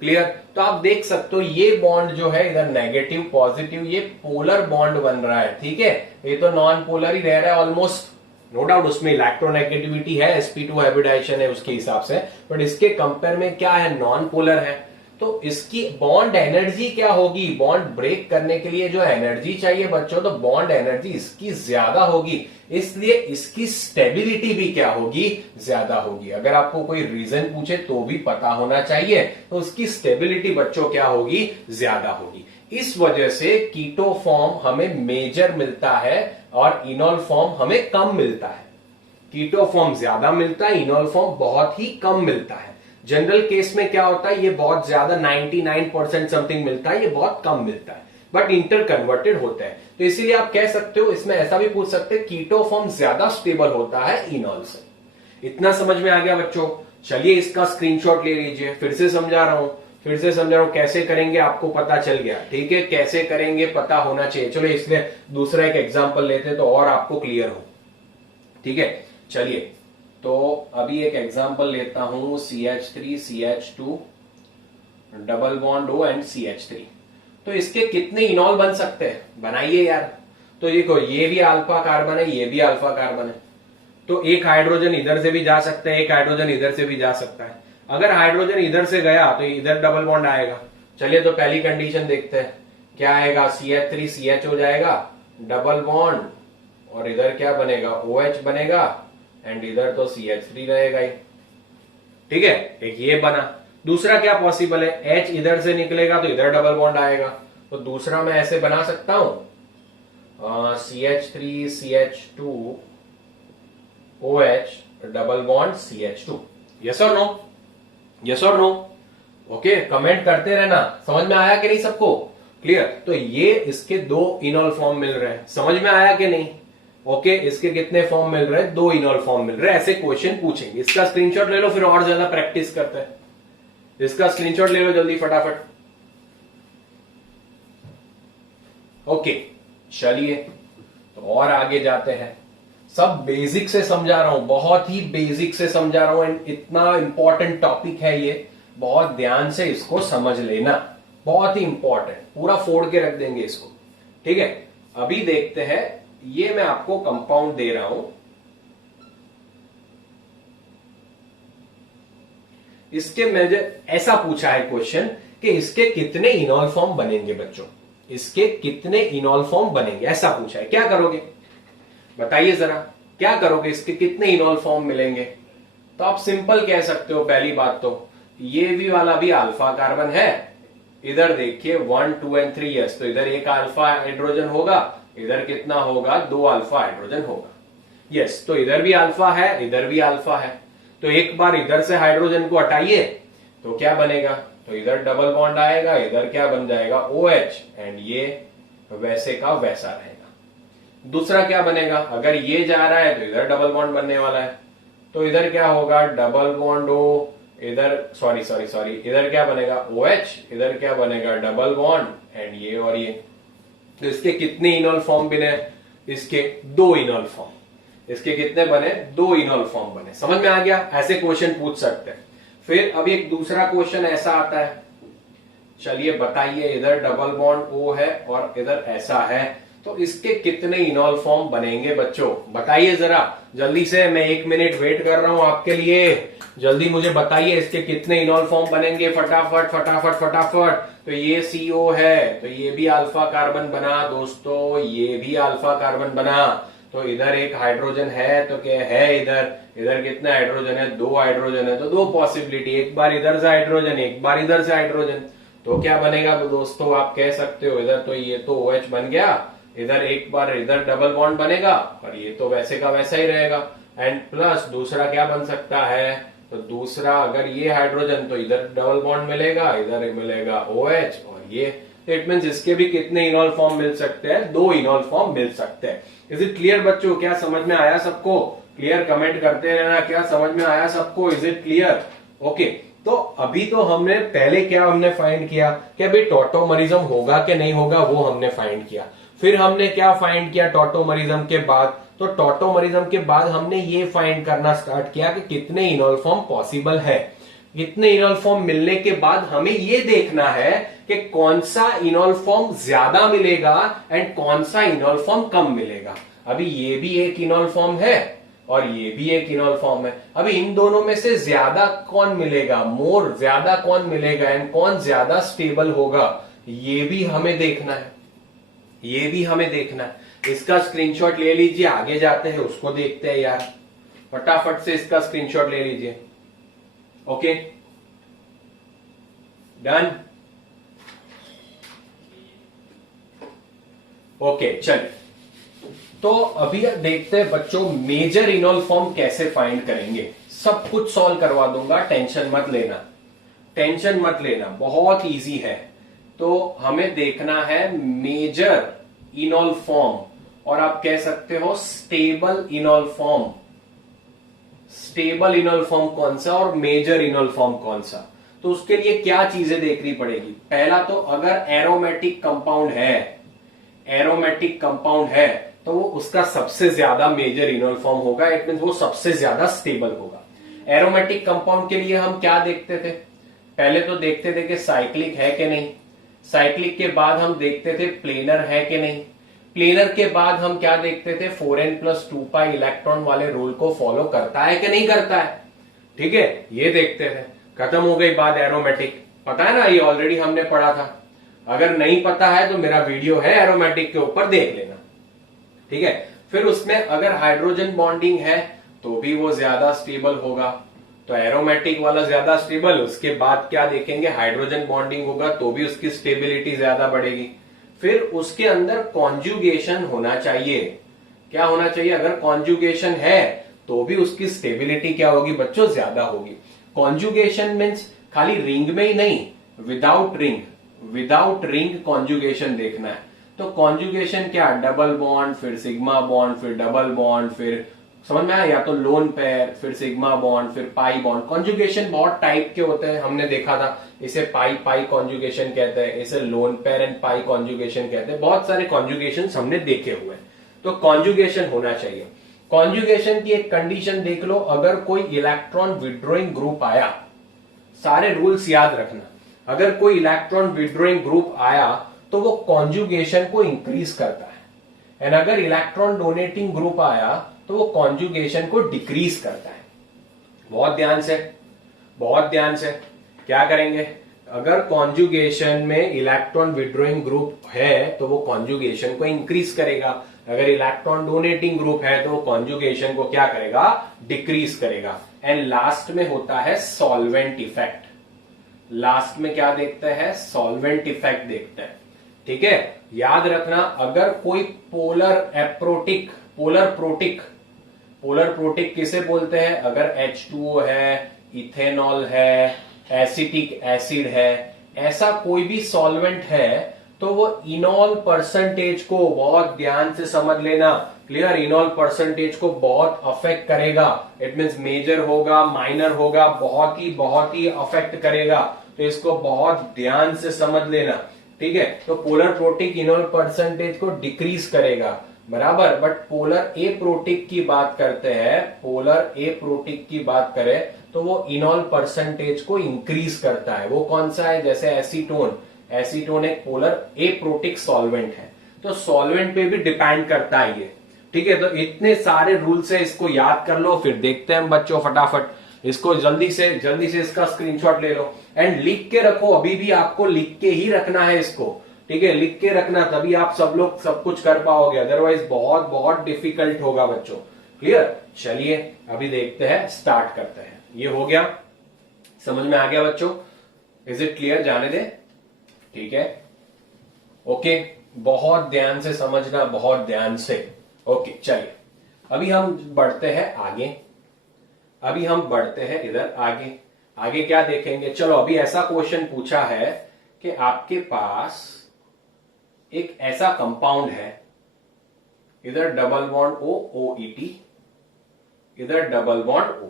clear? तो आप देख सकते हो ये बॉन्ड जो है इधर नेगेटिव पॉजिटिव, ये पोलर बॉन्ड बन रहा है, ठीक है। ये तो नॉन पोलर ही रह रहा है ऑलमोस्ट, नो डाउट उसमें इलेक्ट्रोनेगेटिविटी है, sp2 हाइब्रिडाइजेशन है उसके हिसाब से, बट इसके कंपेयर में क्या है, नॉन पोलर है। तो इसकी बॉन्ड एनर्जी क्या होगी, बॉन्ड ब्रेक करने के लिए जो एनर्जी चाहिए बच्चों, तो बॉन्ड एनर्जी इसकी ज्यादा होगी, इसलिए इसकी स्टेबिलिटी भी क्या होगी, ज्यादा होगी। अगर आपको कोई रीजन पूछे तो भी पता होना चाहिए, तो उसकी स्टेबिलिटी बच्चों क्या होगी, ज्यादा होगी। इस वजह से कीटो फॉर्म हमें मेजर मिलता है और इनॉल फॉर्म हमें कम मिलता है। कीटो फॉर्म ज्यादा मिलता है, इनॉल फॉर्म बहुत ही कम मिलता है। जनरल केस में क्या होता है, ये बहुत ज्यादा 99% समथिंग मिलता है, ये बहुत कम मिलता है, बट इंटर कन्वर्टेड होता है। तो इसीलिए आप कह सकते हो, इसमें ऐसा भी पूछ सकते हैं, कीटो फॉर्म ज्यादा स्टेबल होता है इनॉल से। इतना समझ में आ गया बच्चों? चलिए इसका स्क्रीनशॉट ले लीजिए, फिर से समझा रहा हूं, कैसे करेंगे आपको पता चल गया, ठीक है। कैसे करेंगे पता होना चाहिए। चलो इसलिए दूसरा एक एग्जाम्पल लेते तो और आपको क्लियर हो, ठीक है। चलिए तो अभी एक एग्जांपल लेता हूं, CH3 CH2 double bond O and CH3। तो इसके कितने इनॉल बन सकते हैं, बनाइए यार। तो देखो ये भी अल्फा कार्बन है, ये भी अल्फा कार्बन है, तो एक हाइड्रोजन इधर से भी जा सकता है, एक हाइड्रोजन इधर से भी जा सकता है। अगर हाइड्रोजन इधर से गया तो इधर डबल बॉन्ड आएगा। चलिए तो पहली कंडीशन देखते हैं, क्या आएगा, CH3 CH हो जाएगा, डबल बॉन्ड, और इधर क्या बनेगा, OH बनेगा, एंड इधर तो CH3 रहेगा ही। ठीक है, एक ये बना। दूसरा क्या पॉसिबल है, H इधर से निकलेगा तो इधर डबल बॉन्ड आएगा, तो दूसरा मैं ऐसे बना सकता हूं, CH3 CH2 OH double bond CH2। Yes और नो, यस और नो? ओके, कमेंट करते रहना। समझ में आया कि नहीं सबको? क्लियर? तो ये इसके दो इनॉल फॉर्म मिल रहे हैं, समझ में आया कि नहीं? ओके, इसके कितने फॉर्म मिल रहे हैं, दो इनॉल फॉर्म मिल रहे हैं। ऐसे क्वेश्चन पूछेंगे, इसका स्क्रीनशॉट ले लो, फिर और ज्यादा प्रैक्टिस करते हैं। इसका स्क्रीनशॉट ले लो जल्दी फटाफट। ओके, चलिए तो और आगे जाते हैं। सब बेसिक से समझा रहा हूं, बहुत ही बेसिक से समझा रहा हूं, एंड इतना इंपॉर्टेंट टॉपिक है ये, बहुत ध्यान से इसको समझ लेना, बहुत ही इंपॉर्टेंट, पूरा फोड़ के रख देंगे इसको। ठीक है, अभी देखते हैं, ये मैं आपको कंपाउंड दे रहा हूं, इसके मेजर, ऐसा पूछा है क्वेश्चन कि इसके कितने इनॉल फॉर्म बनेंगे बच्चों, इसके कितने इनॉल फॉर्म बनेंगे, ऐसा पूछा है। क्या करोगे बताइए जरा, क्या करोगे, इसके कितने इनॉल फॉर्म मिलेंगे? तो आप सिंपल कह सकते हो, पहली बात तो ये भी वाला भी अल्फा कार्बन है, इधर देखिए 1 2 एंड 3 यस, तो इधर एक अल्फा हाइड्रोजन होगा, इधर कितना होगा, 2 अल्फा हाइड्रोजन होगा। यस, तो इधर भी अल्फा है, इधर भी अल्फा है, तो एक बार इधर से हाइड्रोजन को हटाइए तो क्या बनेगा, तो इधर डबल बॉन्ड आएगा, इधर क्या बन जाएगा, OH, एंड ये वैसे का वैसा रहेगा। दूसरा क्या बनेगा, अगर ये जा रहा है तो इधर डबल बॉन्ड बनने वाला है, तो इधर क्या होगा, डबल बॉन्ड O, इधर सॉरी इधर क्या बनेगा, OH, इधर क्या बनेगा, डबल बॉन्ड, एंड ये और ये। तो इसके कितने इनॉल फॉर्म बने, इसके दो इनॉल फॉर्म। इसके कितने बने, दो इनॉल फॉर्म बने। समझ में आ गया? ऐसे क्वेश्चन पूछ सकते हैं। फिर अब एक दूसरा क्वेश्चन ऐसा आता है, चलिए बताइए, इधर डबल बॉन्ड O है और इधर ऐसा है, तो इसके कितने इनॉल फॉर्म बनेंगे बच्चों, बताइए जरा जल्दी से, मैं 1 मिनट वेट कर रहा हूं आपके लिए, जल्दी मुझे बताइए इसके कितने इनॉल फॉर्म बनेंगे, फटाफट फटाफट फटाफट। तो ये CO है, तो ये भी अल्फा कार्बन बना दोस्तों, ये भी अल्फा कार्बन बना, तो इधर एक हाइड्रोजन है, तो क्या है, इधर कितने हाइड्रोजन है, 2 हाइड्रोजन है, तो 2 पॉसिबिलिटी, एक बार इधर से हाइड्रोजन, एक बार इधर से हाइड्रोजन, तो क्या बनेगा दोस्तों, आप कह सकते हो, इधर तो ये तो OH बन गया, इधर एक बार इधर डबल बॉन्ड बनेगा, और ये तो वैसे का वैसा ही रहेगा, एंड प्लस दूसरा क्या बन सकता है, तो दूसरा अगर ये हाइड्रोजन, तो इधर डबल बॉन्ड मिलेगा, इधर मिलेगा OH, और ये, इट मींस इसके भी कितने इनॉल फॉर्म मिल सकते हैं, 2 इनॉल फॉर्म मिल सकते हैं। इज इट क्लियर बच्चों? क्या समझ में आया सबको? क्लियर? कमेंट करते रहना, क्या समझ में आया सबको? Is it clear? ओके, तो अभी तो हमने पहले क्या हमने फाइंड किया कि भाई टॉटोमरिज्म होगा कि नहीं होगा, वो हमने फाइंड किया। फिर हमने क्या फाइंड किया टॉटोमरिज्म के बाद, तो टॉटोमरिज्म के बाद हमने ये फाइंड करना स्टार्ट किया कि कितने इनॉल फॉर्म पॉसिबल है। कितने इनॉल फॉर्म मिलने के बाद हमें ये देखना है कि कौन सा इनॉल फॉर्म ज्यादा मिलेगा एंड कौन सा इनॉल फॉर्म कम मिलेगा। अभी ये भी एक इनॉल फॉर्म है और ये भी एक इनॉल फॉर्म है, अभी इन दोनों में से ज्यादा कौन मिलेगा, मोर ज्यादा कौन मिलेगा एंड कौन ज्यादा स्टेबल होगा, ये भी हमें देखना है, ये भी हमें देखना है। इसका स्क्रीनशॉट ले लीजिए, आगे जाते हैं उसको देखते हैं यार, फटाफट से इसका स्क्रीनशॉट ले लीजिए। Okay, done? ओके, चलिए तो अभी देखते हैं बच्चों मेजर इनॉल फॉर्म कैसे फाइंड करेंगे। सब कुछ सॉल्व करवा दूंगा, टेंशन मत लेना, टेंशन मत लेना, बहुत इजी है। तो हमें देखना है मेजर इनॉल फॉर्म, और आप कह सकते हो स्टेबल इनॉल फॉर्म। स्टेबल इनॉल फॉर्म कौन सा और मेजर इनॉल फॉर्म कौन सा, तो उसके लिए क्या चीजें देखनी पड़ेगी। पहला तो अगर एरोमेटिक कंपाउंड है, एरोमेटिक कंपाउंड है तो वो उसका सबसे ज्यादा मेजर इनॉल फॉर्म होगा, इट मींस वो सबसे ज्यादा स्टेबल होगा। एरोमेटिक कंपाउंड के लिए हम क्या देखते थे, पहले तो देखते थे कि साइक्लिक है कि नहीं, साइक्लिक के बाद हम देखते थे प्लेनर है कि नहीं, प्लेनर के बाद हम क्या देखते थे 4n+2π इलेक्ट्रॉन वाले रूल को फॉलो करता है कि नहीं करता है, ठीक है, ये देखते थे। खत्म हो गई बात एरोमेटिक। पता है ना, ये ऑलरेडी हमने पढ़ा था। अगर नहीं पता है तो मेरा वीडियो है एरोमेटिक के ऊपर, देख लेना। ठीक है, फिर उसमें अगर हाइड्रोजन बॉन्डिंग है तो भी वो ज्यादा स्टेबल होगा, तो एरोमेटिक वाला ज्यादा स्टेबल। उसके बाद क्या देखेंगे, हाइड्रोजन बॉन्डिंग होगा तो भी उसकी स्टेबिलिटी ज्यादा बढ़ेगी। फिर उसके अंदर कॉन्जुगेशन होना चाहिए। क्या होना चाहिए, अगर कॉन्जुगेशन है तो भी उसकी स्टेबिलिटी क्या होगी बच्चों, ज्यादा होगी। कॉन्जुगेशन मीन्स खाली रिंग में ही नहीं, विदाउट रिंग कॉन्जुगेशन देखना है। तो कॉन्जुगेशन क्या, डबल बॉन्ड, फिर सिग्मा बॉन्ड, फिर डबल बॉन्ड, फिर समझ में आया, या तो लोन पेयर, फिर सिग्मा बॉन्ड, फिर पाई बॉन्ड। कॉन्जुगेशन बहुत टाइप के होते हैं, हमने देखा था। इसे पाई पाई कॉन्जुगेशन कहते हैं, इसे lone pair and pi conjugation कहते हैं। बहुत सारे कॉन्जुगेशन हमने देखे हुए हैं। तो कॉन्जुगेशन होना चाहिए। कॉन्जुगेशन की एक कंडीशन देख लो, अगर कोई इलेक्ट्रॉन विड्रॉइंग ग्रुप आया, सारे रूल्स याद रखना। अगर कोई इलेक्ट्रॉन विड्रॉइंग ग्रुप आया तो वो कॉन्जुगेशन को इंक्रीज करता है, एंड अगर इलेक्ट्रॉन डोनेटिंग ग्रुप आया तो वो कॉन्जुगेशन को डिक्रीज करता है। बहुत ध्यान से क्या करेंगे, अगर कॉन्जुगेशन में इलेक्ट्रॉन विड्रॉइंग ग्रुप है तो वो कॉन्जुगेशन को इंक्रीज करेगा, अगर इलेक्ट्रॉन डोनेटिंग ग्रुप है तो वो कॉन्जुगेशन को क्या करेगा, डिक्रीज करेगा। एंड लास्ट में होता है सॉल्वेंट इफेक्ट। लास्ट में क्या देखते हैं, सॉल्वेंट इफेक्ट देखते हैं। ठीक है, याद रखना, अगर कोई पोलर प्रोटिक किसे बोलते हैं, अगर H2O है, इथेनॉल है, एसिटिक एसिड है, ऐसा कोई भी सॉल्वेंट है तो वो इनॉल परसेंटेज को बहुत ध्यान से समझ लेना। क्लियर, इनॉल परसेंटेज को बहुत अफेक्ट करेगा। इट मींस मेजर होगा, माइनर होगा, बहुत ही अफेक्ट करेगा। तो इसको बहुत ध्यान से समझ लेना। ठीक है, तो पोलर प्रोटिक इनॉल परसेंटेज को डिक्रीज करेगा, बराबर। बट पोलर ए प्रोटिक की बात करते हैं, पोलर ए प्रोटिक की बात करें तो वो इनॉल परसेंटेज को इंक्रीज करता है। वो कौन सा है, जैसे एसीटोन एक पोलर ए प्रोटिक सॉल्वेंट है। तो सॉल्वेंट पे भी डिपेंड करता है ये। ठीक है, तो इतने सारे रूल्स है, इसको याद कर लो। फिर देखते हैं हम बच्चों, फटाफट इसको जल्दी से इसका स्क्रीनशॉट ले लो एंड लिख के रखो। अभी भी आपको लिख के ही रखना है इसको। ठीक है, लिख के रखना, तभी आप सब लोग सब कुछ कर पाओगे, अदरवाइज बहुत डिफिकल्ट होगा बच्चों। क्लियर, चलिए अभी देखते हैं, स्टार्ट करते हैं। ये हो गया, समझ में आ गया बच्चों, इज इट क्लियर, जाने दे। ठीक है, ओके, बहुत ध्यान से समझना, बहुत ध्यान से। ओके, चलिए अभी हम बढ़ते हैं आगे। अभी हम बढ़ते हैं इधर आगे क्या देखेंगे, चलो अभी ऐसा क्वेश्चन पूछा है कि आपके पास एक ऐसा कंपाउंड है, इधर डबल बॉन्ड OOET, इधर डबल बॉन्ड O।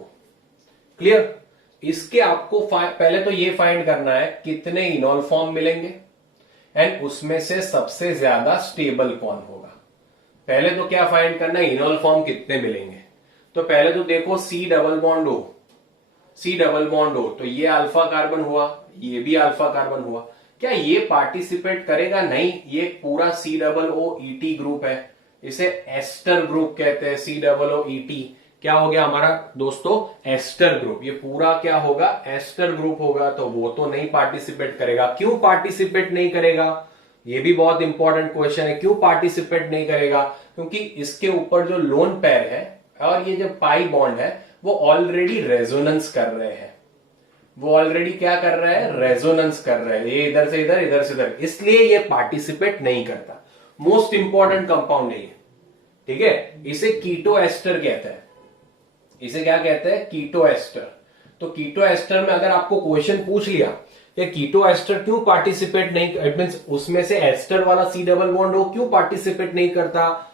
क्लियर, इसके आपको पहले तो ये फाइंड करना है कितने इनॉल फॉर्म मिलेंगे एंड उसमें से सबसे ज्यादा स्टेबल कौन होगा। पहले तो क्या फाइंड करना है, इनॉल फॉर्म कितने मिलेंगे। तो पहले तो देखो C डबल बॉन्ड O, तो ये अल्फा कार्बन हुआ, ये भी अल्फा कार्बन हुआ। क्या ये पार्टिसिपेट करेगा, नहीं, ये पूरा COOET ग्रुप है, इसे एस्टर ग्रुप कहते हैं। COOET क्या हो गया हमारा दोस्तों, एस्टर ग्रुप। ये पूरा क्या होगा, एस्टर ग्रुप होगा। तो वो तो नहीं पार्टिसिपेट करेगा। क्यों पार्टिसिपेट नहीं करेगा, ये भी बहुत इंपॉर्टेंट क्वेश्चन है। क्यों पार्टिसिपेट नहीं करेगा, क्योंकि इसके ऊपर जो लोन पेयर है और ये जो पाई बॉन्ड है वो ऑलरेडी रेजोनेंस कर रहे हैं। वो ऑलरेडी क्या कर रहे हैं, रेजोनेंस कर रहे हैं, ये इधर से इधर, इधर से इधर, इसलिए ये पार्टिसिपेट नहीं करता। मोस्ट इंपॉर्टेंट कंपाउंड है ये। ठीक है, इसे कीटो एस्टर कहते हैं। इसे क्या कहते हैं, कीटो एस्टर। तो कीटो एस्टर में अगर आपको क्वेश्चन पूछ लिया कि कीटो एस्टर क्यों पार्टिसिपेट नहीं, इट मींस उसमें से एस्टर वाला C डबल बॉन्ड हो क्यों पार्टिसिपेट नहीं करता,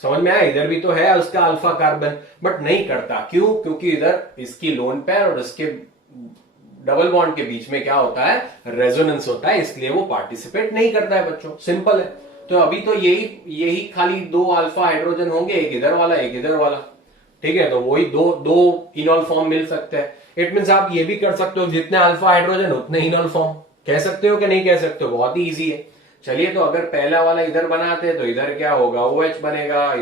समझ में आया। इधर भी तो है उसका अल्फा कार्बन, बट नहीं करता। क्यों, क्योंकि इधर इसकी लोन पेयर और इसके डबल बॉन्ड के बीच में क्या होता है, रेजोनेंस होता है, इसलिए वो पार्टिसिपेट नहीं करता है बच्चों, सिंपल है। तो अभी तो यही खाली दो अल्फा हाइड्रोजन होंगे, एक इधर वाला एक इधर वाला। ठीक है, तो वही दो इनॉल फॉर्म मिल सकते हैं। इट मींस आप ये भी कर सकते हो, जितने अल्फा हाइड्रोजन उतने इनॉल फॉर्म, कह सकते हो कि नहीं कह सकते हो, बहुत ही इजी है। चलिए, तो अगर पहला वाला इधर बनाते तो इधर क्या होगा, OH बनेगा,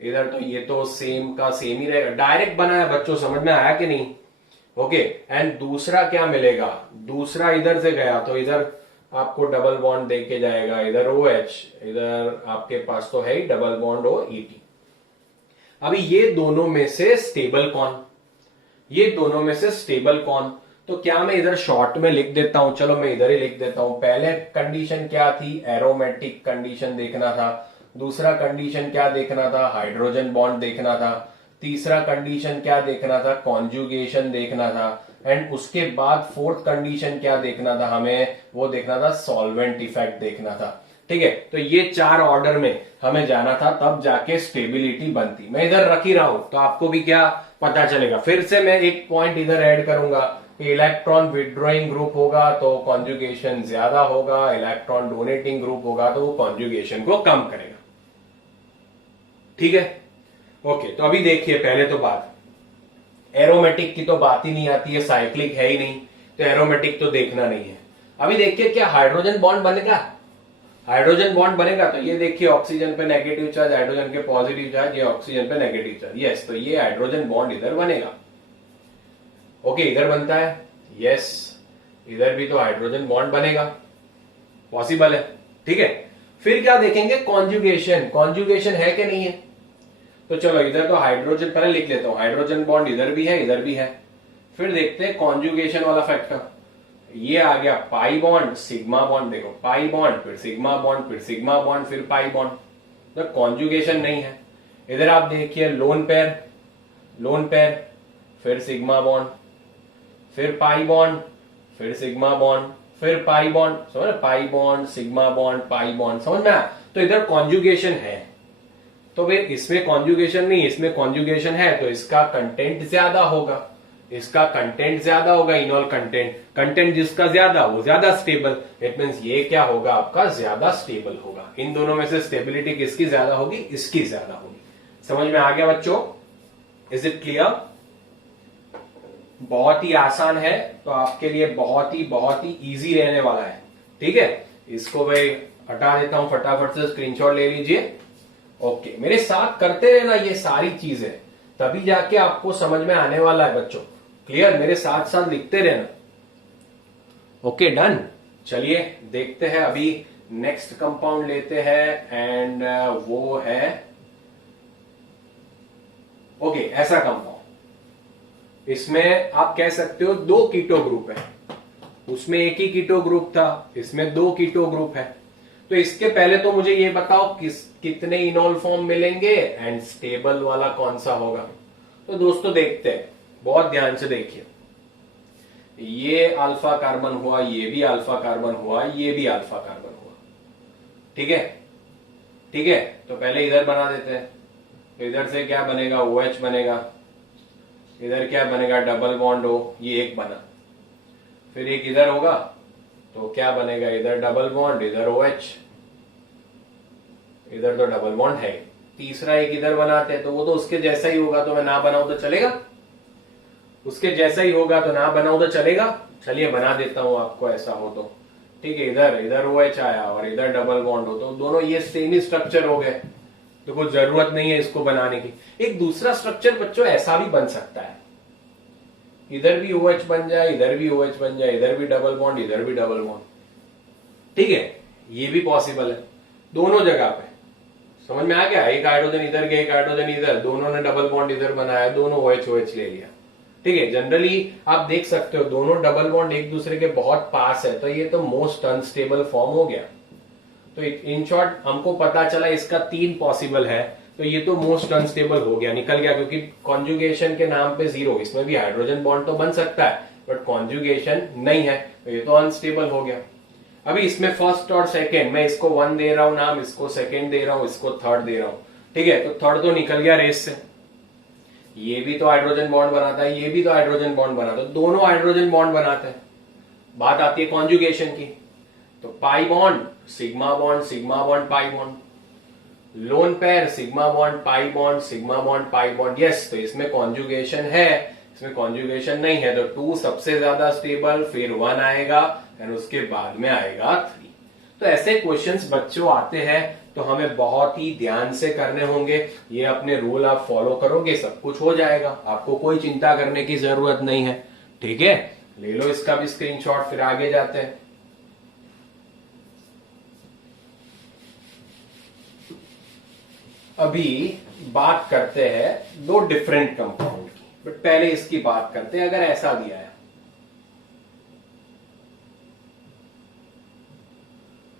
इधर तो ये तो सेम का सेम ही रहेगा। डायरेक्ट बनाया बच्चों, समझ में आया कि नहीं। ओके, एंड दूसरा क्या मिलेगा, दूसरा इधर से गया तो इधर आपको डबल बॉन्ड दे के जाएगा, इधर OH, इधर आपके पास तो है ही डबल बॉन्ड OET। अभी ये दोनों में से स्टेबल कौन, ये दोनों में से स्टेबल कौन, तो क्या मैं इधर शॉर्ट में लिख देता हूं, चलो मैं इधर ही लिख देता हूं। पहले कंडीशन क्या थी, एरोमेटिक कंडीशन देखना था। दूसरा कंडीशन क्या देखना था, हाइड्रोजन बॉन्ड देखना था। तीसरा कंडीशन क्या देखना था, कॉन्जुगेशन देखना था। एंड उसके बाद फोर्थ कंडीशन क्या देखना था हमें, वो देखना था सॉल्वेंट इफेक्ट देखना था। ठीक है, तो ये 4 ऑर्डर में हमें जाना था, तब जाके स्टेबिलिटी बनती। मैं इधर रख ही रहा हूं तो आपको भी क्या पता चलेगा। फिर से मैं एक पॉइंट इधर ऐड करूंगा कि इलेक्ट्रॉन विड्रॉइंग ग्रुप होगा तो कॉन्जुगेशन ज्यादा होगा, इलेक्ट्रॉन डोनेटिंग ग्रुप होगा तो वो कॉन्जुगेशन को कम करेगा। ठीक है, ओके। तो अभी देखिए, पहले तो बात एरोमेटिक की तो बात ही नहीं आती है, साइक्लिक है ही नहीं, तो एरोमेटिक तो देखना नहीं है। अभी देखिए क्या हाइड्रोजन बॉन्ड बनेगा, हाइड्रोजन बॉन्ड बनेगा तो ये देखिए ऑक्सीजन पे नेगेटिव चार्ज, हाइड्रोजन के पॉजिटिव चार्ज, ये ऑक्सीजन पे नेगेटिव चार्ज, यस, तो ये हाइड्रोजन बॉन्ड इधर बनेगा। ओके, इधर बनता है, यस, इधर भी तो हाइड्रोजन बॉन्ड बनेगा, पॉसिबल है। ठीक है, फिर क्या देखेंगे, कॉन्जुगेशन, कॉन्जुगेशन है कि नहीं है। तो चलो इधर तो हाइड्रोजन पहले लिख लेता हूं, हाइड्रोजन बॉन्ड इधर भी है इधर भी है। फिर देखते हैं कॉन्जुगेशन वाला फैक्टर, ये आ गया पाई बॉन्ड सिग्मा बॉन्ड, देखो पाई बॉन्ड फिर सिग्मा बॉन्ड फिर सिग्मा बॉन्ड फिर पाई बॉन्ड, तो कॉन्जुगेशन नहीं है। इधर आप देखिए लोन पेयर, लोन पेयर फिर सिग्मा बॉन्ड फिर पाई बॉन्ड फिर सिग्मा बॉन्ड फिर पाई बॉन्ड, समझ, pi bond sigma bond pi bond, समझ में आया। तो इधर कॉन्जुगेशन है, तो भाई इसमें कॉन्जुगेशन नहीं, इसमें कॉन्जुगेशन है, तो इसका कंटेंट ज्यादा होगा, इसका कंटेंट ज्यादा होगा, इनॉल कंटेंट, कंटेंट जिसका ज्यादा वो ज्यादा स्टेबल। इट मींस ये क्या होगा आपका, ज्यादा स्टेबल होगा। इन दोनों में से स्टेबिलिटी किसकी ज्यादा होगी, इसकी ज्यादा होगी। समझ में आ गया बच्चों, इज इट क्लियर। बहुत ही आसान है, तो आपके लिए बहुत ही इजी रहने वाला है। ठीक है, इसको भाई हटा देता हूं, फटाफट से स्क्रीनशॉट ले लीजिए। ओके, मेरे साथ करते रहना ये सारी चीजें, तभी जाके आपको समझ में आने वाला है बच्चों। क्लियर, मेरे साथ साथ लिखते रहना। Okay, done. चलिए देखते हैं, अभी नेक्स्ट कंपाउंड लेते हैं, एंड वो है ओके ऐसा कंपाउंड, इसमें आप कह सकते हो 2 कीटो ग्रुप है, उसमें एक ही कीटो ग्रुप था, इसमें 2 कीटो ग्रुप है। तो इसके पहले तो मुझे ये बताओ कितने इनॉल फॉर्म मिलेंगे एंड स्टेबल वाला कौन सा होगा। तो दोस्तों देखते हैं, बहुत ध्यान से देखिए, ये अल्फा कार्बन हुआ, ये भी अल्फा कार्बन हुआ, ये भी अल्फा कार्बन हुआ। ठीक है, ठीक है, तो पहले इधर बना देते हैं। तो इधर से क्या बनेगा, OH बनेगा, इधर क्या बनेगा, डबल बॉन्ड हो, ये एक बना। फिर एक इधर होगा तो क्या बनेगा, इधर डबल बॉन्ड, इधर OH, इधर तो डबल बॉन्ड है। तीसरा एक इधर बनाते हैं, तो वो तो उसके जैसा ही होगा, तो मैं ना बनाऊं तो चलेगा, उसके जैसा ही होगा तो ना बनाऊं तो चलेगा। चलिए बना देता हूं आपको, ऐसा हो तो। ठीक है, इधर इधर OH आया और इधर डबल बॉन्ड हो, तो दोनों ये सेम ही स्ट्रक्चर हो गए, तो कुछ जरूरत नहीं है इसको बनाने की। एक दूसरा स्ट्रक्चर बच्चों ऐसा भी बन सकता है, इधर भी OH बन जाए, इधर भी OH बन जाए, इधर भी डबल बॉन्ड, इधर भी डबल बॉन्ड। ठीक है, ये भी पॉसिबल है दोनों जगह पे। समझ में आ गया, एक हाइड्रोजन इधर गया, एक हाइड्रोजन इधर, दोनों ने डबल बॉन्ड इधर बनाया, दोनों OH ले लिया। ठीक है, जनरली आप देख सकते हो दोनों डबल बॉन्ड एक दूसरे के बहुत पास है, तो ये तो मोस्ट अनस्टेबल फॉर्म हो गया। तो इन शॉर्ट हमको पता चला इसका 3 पॉसिबल है, तो ये तो मोस्ट अनस्टेबल हो गया, निकल गया, क्योंकि कॉन्जुगेशन के नाम पे 0, इसमें भी हाइड्रोजन बॉन्ड तो बन सकता है बट कॉन्जुगेशन नहीं है, तो ये तो अनस्टेबल हो गया। अभी इसमें फर्स्ट और सेकेंड, मैं इसको 1 दे रहा हूं नाम, इसको सेकेंड दे रहा हूं, इसको थर्ड दे रहा हूं। ठीक है, तो थर्ड तो निकल गया रेस से, ये भी तो हाइड्रोजन बॉन्ड बनाता है, ये भी तो हाइड्रोजन बॉन्ड बनाता है, दोनों हाइड्रोजन बॉन्ड बनाते हैं। बात आती है कॉन्जुगेशन की, तो pi bond sigma bond pi bond, lone pair sigma bond pi bond sigma bond pi bond, yes. तो इसमें कॉन्जुगेशन है, इसमें कॉन्जुगेशन नहीं है, तो 2 सबसे ज्यादा स्टेबल, फिर 1 आएगा एंड उसके बाद में आएगा 3। तो ऐसे क्वेश्चंस बच्चों आते हैं, तो हमें बहुत ही ध्यान से करने होंगे। ये अपने रूल आप फॉलो करोगे, सब कुछ हो जाएगा, आपको कोई चिंता करने की जरूरत नहीं है। ठीक है, ले लो इसका भी स्क्रीनशॉट, फिर आगे जाते हैं। अभी बात करते हैं दो डिफरेंट कंपाउंड की, बट पहले इसकी बात करते हैं। अगर ऐसा दिया है,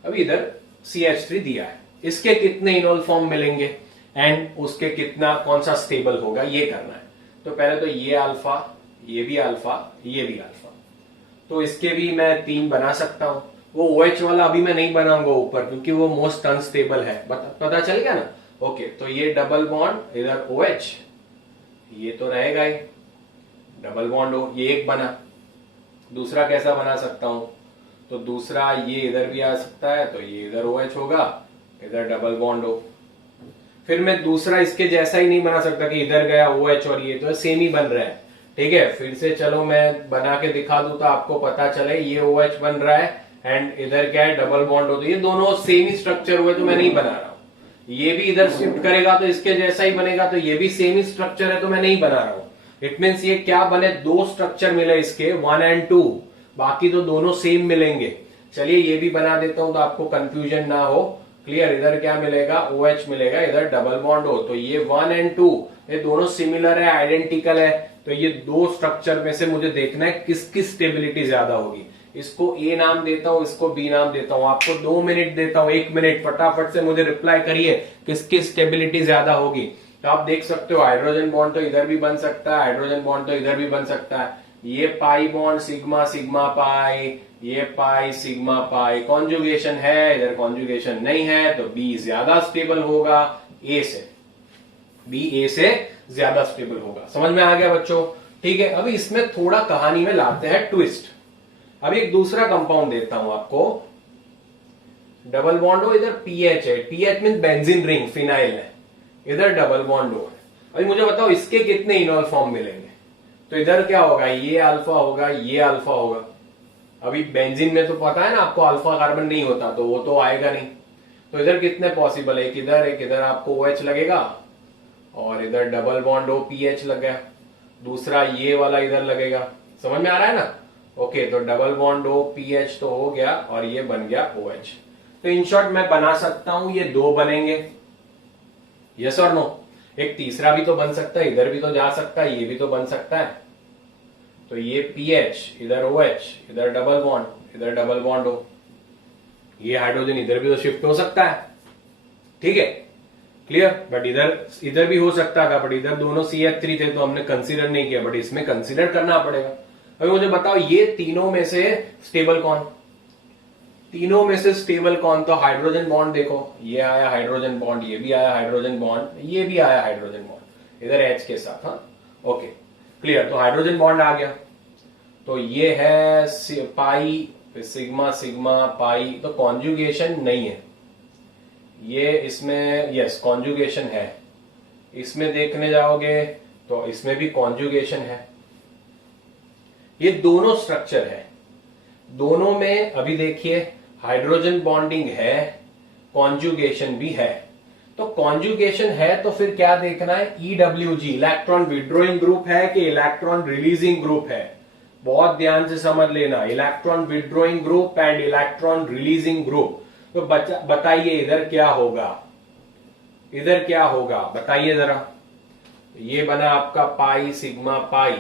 अभी इधर CH3 दिया है, इसके कितने इनोल फॉर्म मिलेंगे एंड उसके कितना कौन सा स्टेबल होगा ये करना है। तो पहले तो ये अल्फा, ये भी अल्फा, ये भी अल्फा, तो इसके भी मैं 3 बना सकता हूं। वो OH वाला अभी मैं नहीं बनाऊंगा ऊपर, क्योंकि वो मोस्ट अनस्टेबल है, पता चल गया ना। ओके, तो ये डबल बॉन्ड इधर OH, ये तो रहेगा ही, डबल बॉन्ड हो, ये एक बना। दूसरा कैसा बना सकता हूं, तो दूसरा ये इधर भी आ सकता है, तो ये इधर OH होगा, इधर डबल बॉन्ड हो। फिर मैं दूसरा इसके जैसा ही नहीं बना सकता कि इधर गया OH और ये तो सेम ही बन रहा है। ठीक है, फिर से चलो मैं बना के दिखा दूं तो आपको पता चले। ये OH बन रहा है एंड इधर क्या है, डबल बॉन्ड हो, तो ये दोनों सेम ही स्ट्रक्चर हुए, तो मैं नहीं बना रहा हूं। ये भी इधर शिफ्ट करेगा तो इसके जैसा ही बनेगा, तो ये भी सेम ही स्ट्रक्चर है, तो मैं नहीं बना रहा हूं। इट मीन्स ये क्या बने, 2 स्ट्रक्चर मिले इसके, 1 और 2, बाकी तो दोनों सेम मिलेंगे। चलिए ये भी बना देता हूं तो आपको कंफ्यूजन ना हो। क्लियर, इधर क्या मिलेगा, OH मिलेगा, इधर डबल बॉन्ड हो, तो ये 1 और 2 ये दोनों सिमिलर है, आइडेंटिकल है। तो ये 2 स्ट्रक्चर में से मुझे देखना है किसकी स्टेबिलिटी ज्यादा होगी। इसको A नाम देता हूं, इसको B नाम देता हूं। आपको 2 मिनट देता हूं, 1 मिनट फटाफट से मुझे रिप्लाई करिए किसकी स्टेबिलिटी ज्यादा होगी। तो आप देख सकते हो हाइड्रोजन बॉन्ड तो इधर भी बन सकता है, हाइड्रोजन बॉन्ड तो इधर भी बन सकता है। ये pi bond sigma sigma pi, ये पाई सिग्मा पाई, कॉन्जुगेशन है, इधर कॉन्जुगेशन नहीं है, तो B ज्यादा स्टेबल होगा A से, B A से ज्यादा स्टेबल होगा। समझ में आ गया बच्चों? ठीक है, अभी इसमें थोड़ा कहानी में लाते हैं ट्विस्ट। अभी एक दूसरा कंपाउंड देता हूं आपको, डबल बॉन्ड हो, इधर PH है, PH mean benzene ring, phenyl है, इधर डबल बॉन्ड हो। अभी मुझे बताओ इसके कितने इनोल फॉर्म मिलेंगे। तो इधर क्या होगा, ये अल्फा होगा, ये अल्फा होगा। अभी बेंजीन में तो पता है ना आपको, अल्फा कार्बन नहीं होता, तो वो तो आएगा नहीं। तो इधर कितने पॉसिबल है, एक इधर आपको OH लगेगा और इधर डबल बॉन्ड हो, PH लग गया। दूसरा ये वाला इधर लगेगा, समझ में आ रहा है ना। ओके, तो डबल बॉन्ड हो, PH तो हो गया और ये बन गया OH। तो इन शॉर्ट मैं बना सकता हूं ये 2 बनेंगे, यस और नो। एक तीसरा भी तो बन सकता है, इधर भी तो जा सकता है, ये भी तो बन सकता है। तो ये PH, इधर OH, इधर डबल बॉन्ड, इधर डबल बॉन्ड हो, ये हाइड्रोजन इधर भी तो शिफ्ट हो सकता है। ठीक है, क्लियर। बट इधर भी हो सकता था, बट इधर दोनों CH3 थे तो हमने कंसीडर नहीं किया, बट इसमें कंसीडर करना पड़ेगा। अभी मुझे बताओ ये तीनों में से स्टेबल कौन, तीनों में से स्टेबल कौन। तो हाइड्रोजन बॉन्ड देखो, ये आया हाइड्रोजन बॉन्ड, ये भी आया हाइड्रोजन बॉन्ड, ये भी आया हाइड्रोजन बॉन्ड, इधर H के साथ। हाँ, ओके, क्लियर। तो हाइड्रोजन बॉन्ड आ गया, तो ये है पाई सिग्मा सिग्मा पाई, तो कॉन्जुगेशन नहीं है ये इसमें, यस कॉन्जुगेशन है। इसमें देखने जाओगे तो इसमें भी कॉन्जुगेशन है। ये दोनों स्ट्रक्चर है, दोनों में अभी देखिए हाइड्रोजन बॉन्डिंग है, कॉन्जुगेशन भी है। तो कॉन्जुगेशन है तो फिर क्या देखना है, EWG इलेक्ट्रॉन विड्रॉइंग ग्रुप है कि इलेक्ट्रॉन रिलीजिंग ग्रुप है। बहुत ध्यान से समझ लेना, electron withdrawing group and electron releasing group. तो बताइए इधर क्या होगा, इधर क्या होगा बताइए जरा। ये बना आपका पाई सिग्मा पाई,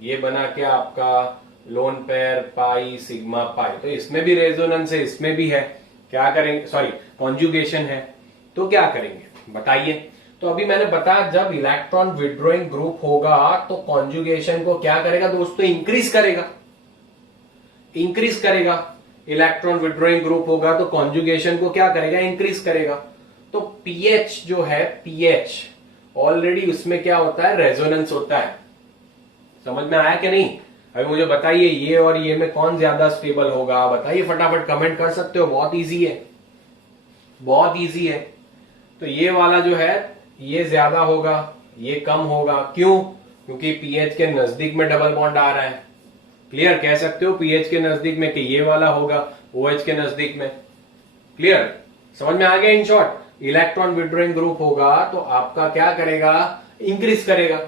ये बना क्या आपका lone pair pi sigma pi. तो इसमें भी रेजोनेंस है, इसमें भी है, क्या करेंगे, सॉरी कॉन्जुगेशन है, तो क्या करेंगे बताइए। तो अभी मैंने बताया जब इलेक्ट्रॉन विड्रॉइंग ग्रुप होगा तो कॉन्जुगेशन को क्या करेगा दोस्तों, इंक्रीज करेगा, इंक्रीज करेगा। इलेक्ट्रॉन विड्रॉइंग ग्रुप होगा तो कॉन्जुगेशन को क्या करेगा, इंक्रीज करेगा। तो PH जो है, PH ऑलरेडी उसमें क्या होता है, रेजोनेंस होता है। समझ में आया कि नहीं। अभी मुझे बताइए ये और ये में कौन ज्यादा स्टेबल होगा, बताइए फटाफट, कमेंट कर सकते हो, बहुत इजी है, बहुत इजी है। तो ये वाला जो है ये ज्यादा होगा, ये कम होगा, क्यों, क्योंकि PH के नजदीक में डबल बॉन्ड आ रहा है। क्लियर, कह सकते हो PH के नजदीक में कि ये वाला होगा OH के नजदीक में। क्लियर, समझ में आ गया। In short electron withdrawing group होगा तो आपका क्या करेगा, इंक्रीज करेगा,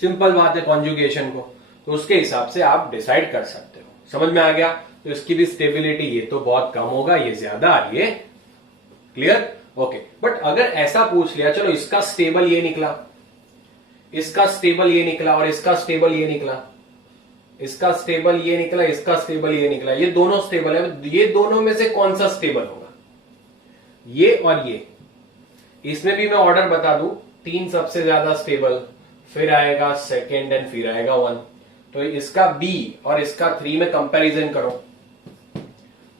सिंपल बात है कॉन्जुगेशन को। तो उसके हिसाब से आप डिसाइड कर सकते हो। समझ में आ गया? तो इसकी भी स्टेबिलिटी ये तो बहुत कम होगा, ये ज्यादा, ये क्लियर? ओके। बट अगर ऐसा पूछ लिया, चलो इसका स्टेबल ये निकला, इसका स्टेबल ये निकला और इसका स्टेबल ये निकला, इसका स्टेबल ये निकला, इसका स्टेबल ये निकला, ये दोनों स्टेबल है, ये दोनों में से कौन सा स्टेबल होगा? ये और ये। इसमें भी मैं ऑर्डर बता दूं, 3 सबसे ज्यादा स्टेबल, फिर आएगा सेकेंड एंड फिर आएगा 1। तो इसका बी और इसका 3 में कंपैरिजन करो,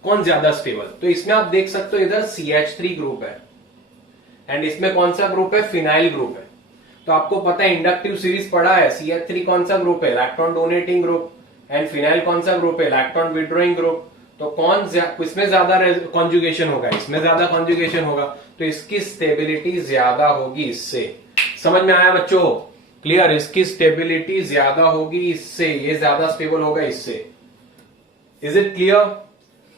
कौन ज्यादा स्टेबल? तो इसमें आप देख सकते हो इधर CH3 ग्रुप है एंड इसमें कौन सा ग्रुप है? फिनाइल ग्रुप है। तो आपको पता है, इंडक्टिव सीरीज पढ़ा है, CH3 कौन सा ग्रुप है? Electron donating group. And phenyl कौन सा ग्रुप है? Electron withdrawing group. तो कौन इसमें ज्यादा कॉन्जुगेशन होगा? इसमें ज्यादा कॉन्जुगेशन होगा, तो इसकी स्टेबिलिटी ज्यादा होगी इससे। समझ में आया बच्चों? क्लियर? इसकी स्टेबिलिटी ज्यादा होगी इससे, ये ज्यादा स्टेबल होगा इससे। Is it clear?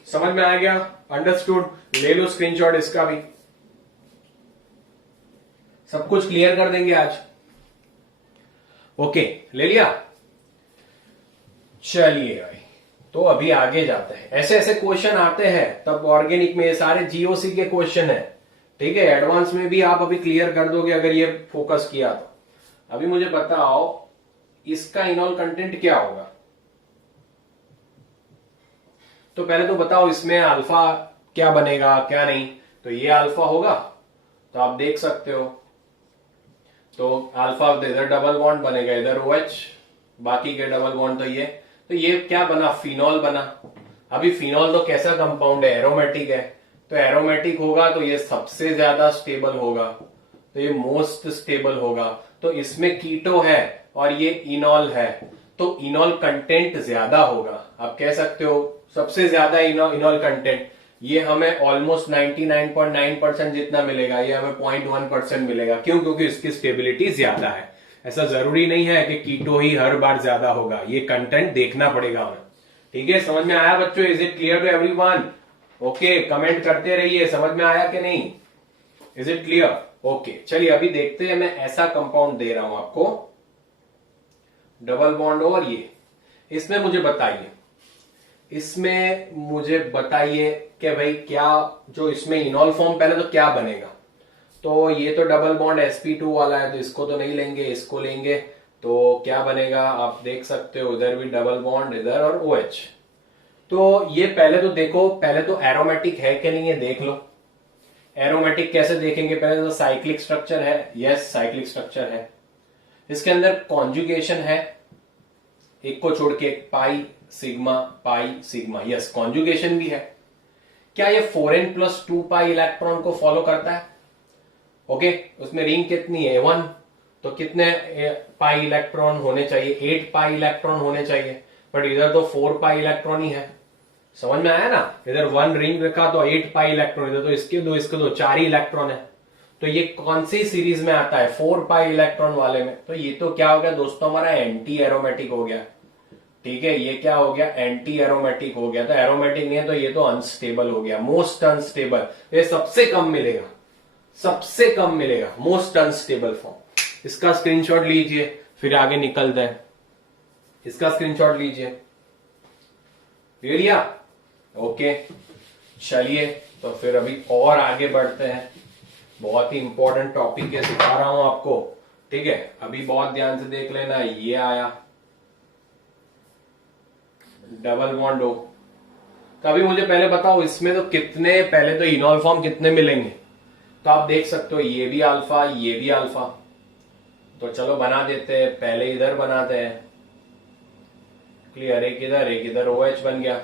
समझ में आ गया? अंडरस्टूड? ले लो स्क्रीनशॉट इसका भी, सब कुछ क्लियर कर देंगे आज। ओके, ले लिया? चलिए भाई, तो अभी आगे जाते हैं। ऐसे ऐसे क्वेश्चन आते हैं, तब ऑर्गेनिक में ये सारे जीओसी के क्वेश्चन है, ठीक है? एडवांस में भी आप अभी क्लियर कर दोगे अगर ये फोकस किया तो। अभी मुझे बताओ, इसका इनॉल कंटेंट क्या होगा? तो पहले तो बताओ इसमें अल्फा क्या बनेगा, क्या नहीं। तो ये अल्फा होगा, तो आप देख सकते हो। तो अल्फा इधर डबल बॉन्ड बनेगा, इधर OH, बाकी के डबल बॉन्ड तो ये क्या बना? फिनॉल बना। अभी फिनॉल तो कैसा कंपाउंड है? एरोमेटिक है। तो एरोमेटिक होगा तो ये सबसे ज्यादा स्टेबल होगा, तो ये मोस्ट स्टेबल होगा। तो इसमें कीटो है और ये इनॉल है, तो इनॉल कंटेंट ज्यादा होगा। आप कह सकते हो सबसे ज्यादा इनॉल कंटेंट, ये हमें ऑलमोस्ट 99.9% जितना मिलेगा, ये हमें 0.1% मिलेगा। क्यों? क्योंकि इसकी स्टेबिलिटी ज्यादा है। ऐसा जरूरी नहीं है कि कीटो ही हर बार ज्यादा होगा, ये कंटेंट देखना पड़ेगा हमें। ठीक है? समझ में आया बच्चों? Is it clear to everyone? Okay, comment करते रहिए, समझ में आया कि नहीं? Is it clear? ओके, चलिए अभी देखते हैं। मैं ऐसा कंपाउंड दे रहा हूं आपको, डबल बॉन्ड, और ये इसमें मुझे बताइए, इसमें मुझे बताइए कि भाई क्या जो इसमें इनॉल फॉर्म, पहले तो क्या बनेगा? तो ये तो डबल बॉन्ड sp2 वाला है, तो इसको तो नहीं लेंगे, इसको लेंगे। तो क्या बनेगा? आप देख सकते हो, इधर भी डबल बॉन्ड, इधर और OH। तो ये पहले तो देखो, पहले तो एरोमेटिक है कि नहीं, ये देख लो। एरोमेटिक कैसे देखेंगे? पहले तो साइक्लिक स्ट्रक्चर है, यस साइक्लिक स्ट्रक्चर है। इसके अंदर कॉन्जुगेशन है, एक को छोड़ के, पाई सिग्मा, यस कॉन्जुगेशन भी है। क्या ये 4n+2 पाई इलेक्ट्रॉन को फॉलो करता है? ओके, उसमें रिंग कितनी है? 1। तो कितने पाई इलेक्ट्रॉन होने चाहिए? 8 पाई इलेक्ट्रॉन होने चाहिए। बट इधर तो 4 पाई इलेक्ट्रॉन ही है। समझ में आया ना? इधर 1 रिंग रखा तो 8 पाई इलेक्ट्रॉन, इधर तो इसके दो 4 ही इलेक्ट्रॉन है। तो ये कौन सी सीरीज में आता है? 4 पाई इलेक्ट्रॉन वाले में। तो ये तो क्या हो गया दोस्तों? हमारा एंटी एरोमेटिक हो गया। ठीक है, ये क्या हो गया? एंटी एरोमेटिक हो गया। तो एरोमेटिक नहीं है, तो ये तो अनस्टेबल हो गया, मोस्ट अनस्टेबल। ये सबसे कम मिलेगा, सबसे कम मिलेगा, मोस्ट अनस्टेबल फॉर्म। इसका स्क्रीनशॉट लीजिए, फिर आगे निकलते हैं। इसका स्क्रीनशॉट लीजिए, ले लिया? ओके, चलिए तो फिर अभी और आगे बढ़ते हैं। बहुत ही इंपॉर्टेंट टॉपिक है, सिखा रहा हूं आपको। ठीक है, अभी बहुत ध्यान से देख लेना। ये आया डबल बॉन्ड O। तो अभी मुझे पहले बताओ, इसमें तो कितने, पहले तो इनॉल फॉर्म कितने मिलेंगे? तो आप देख सकते हो, ये भी अल्फा, ये भी अल्फा। तो चलो बना देते हैं, पहले इधर बनाते हैं। क्लियर? एक इधर OH बन गया।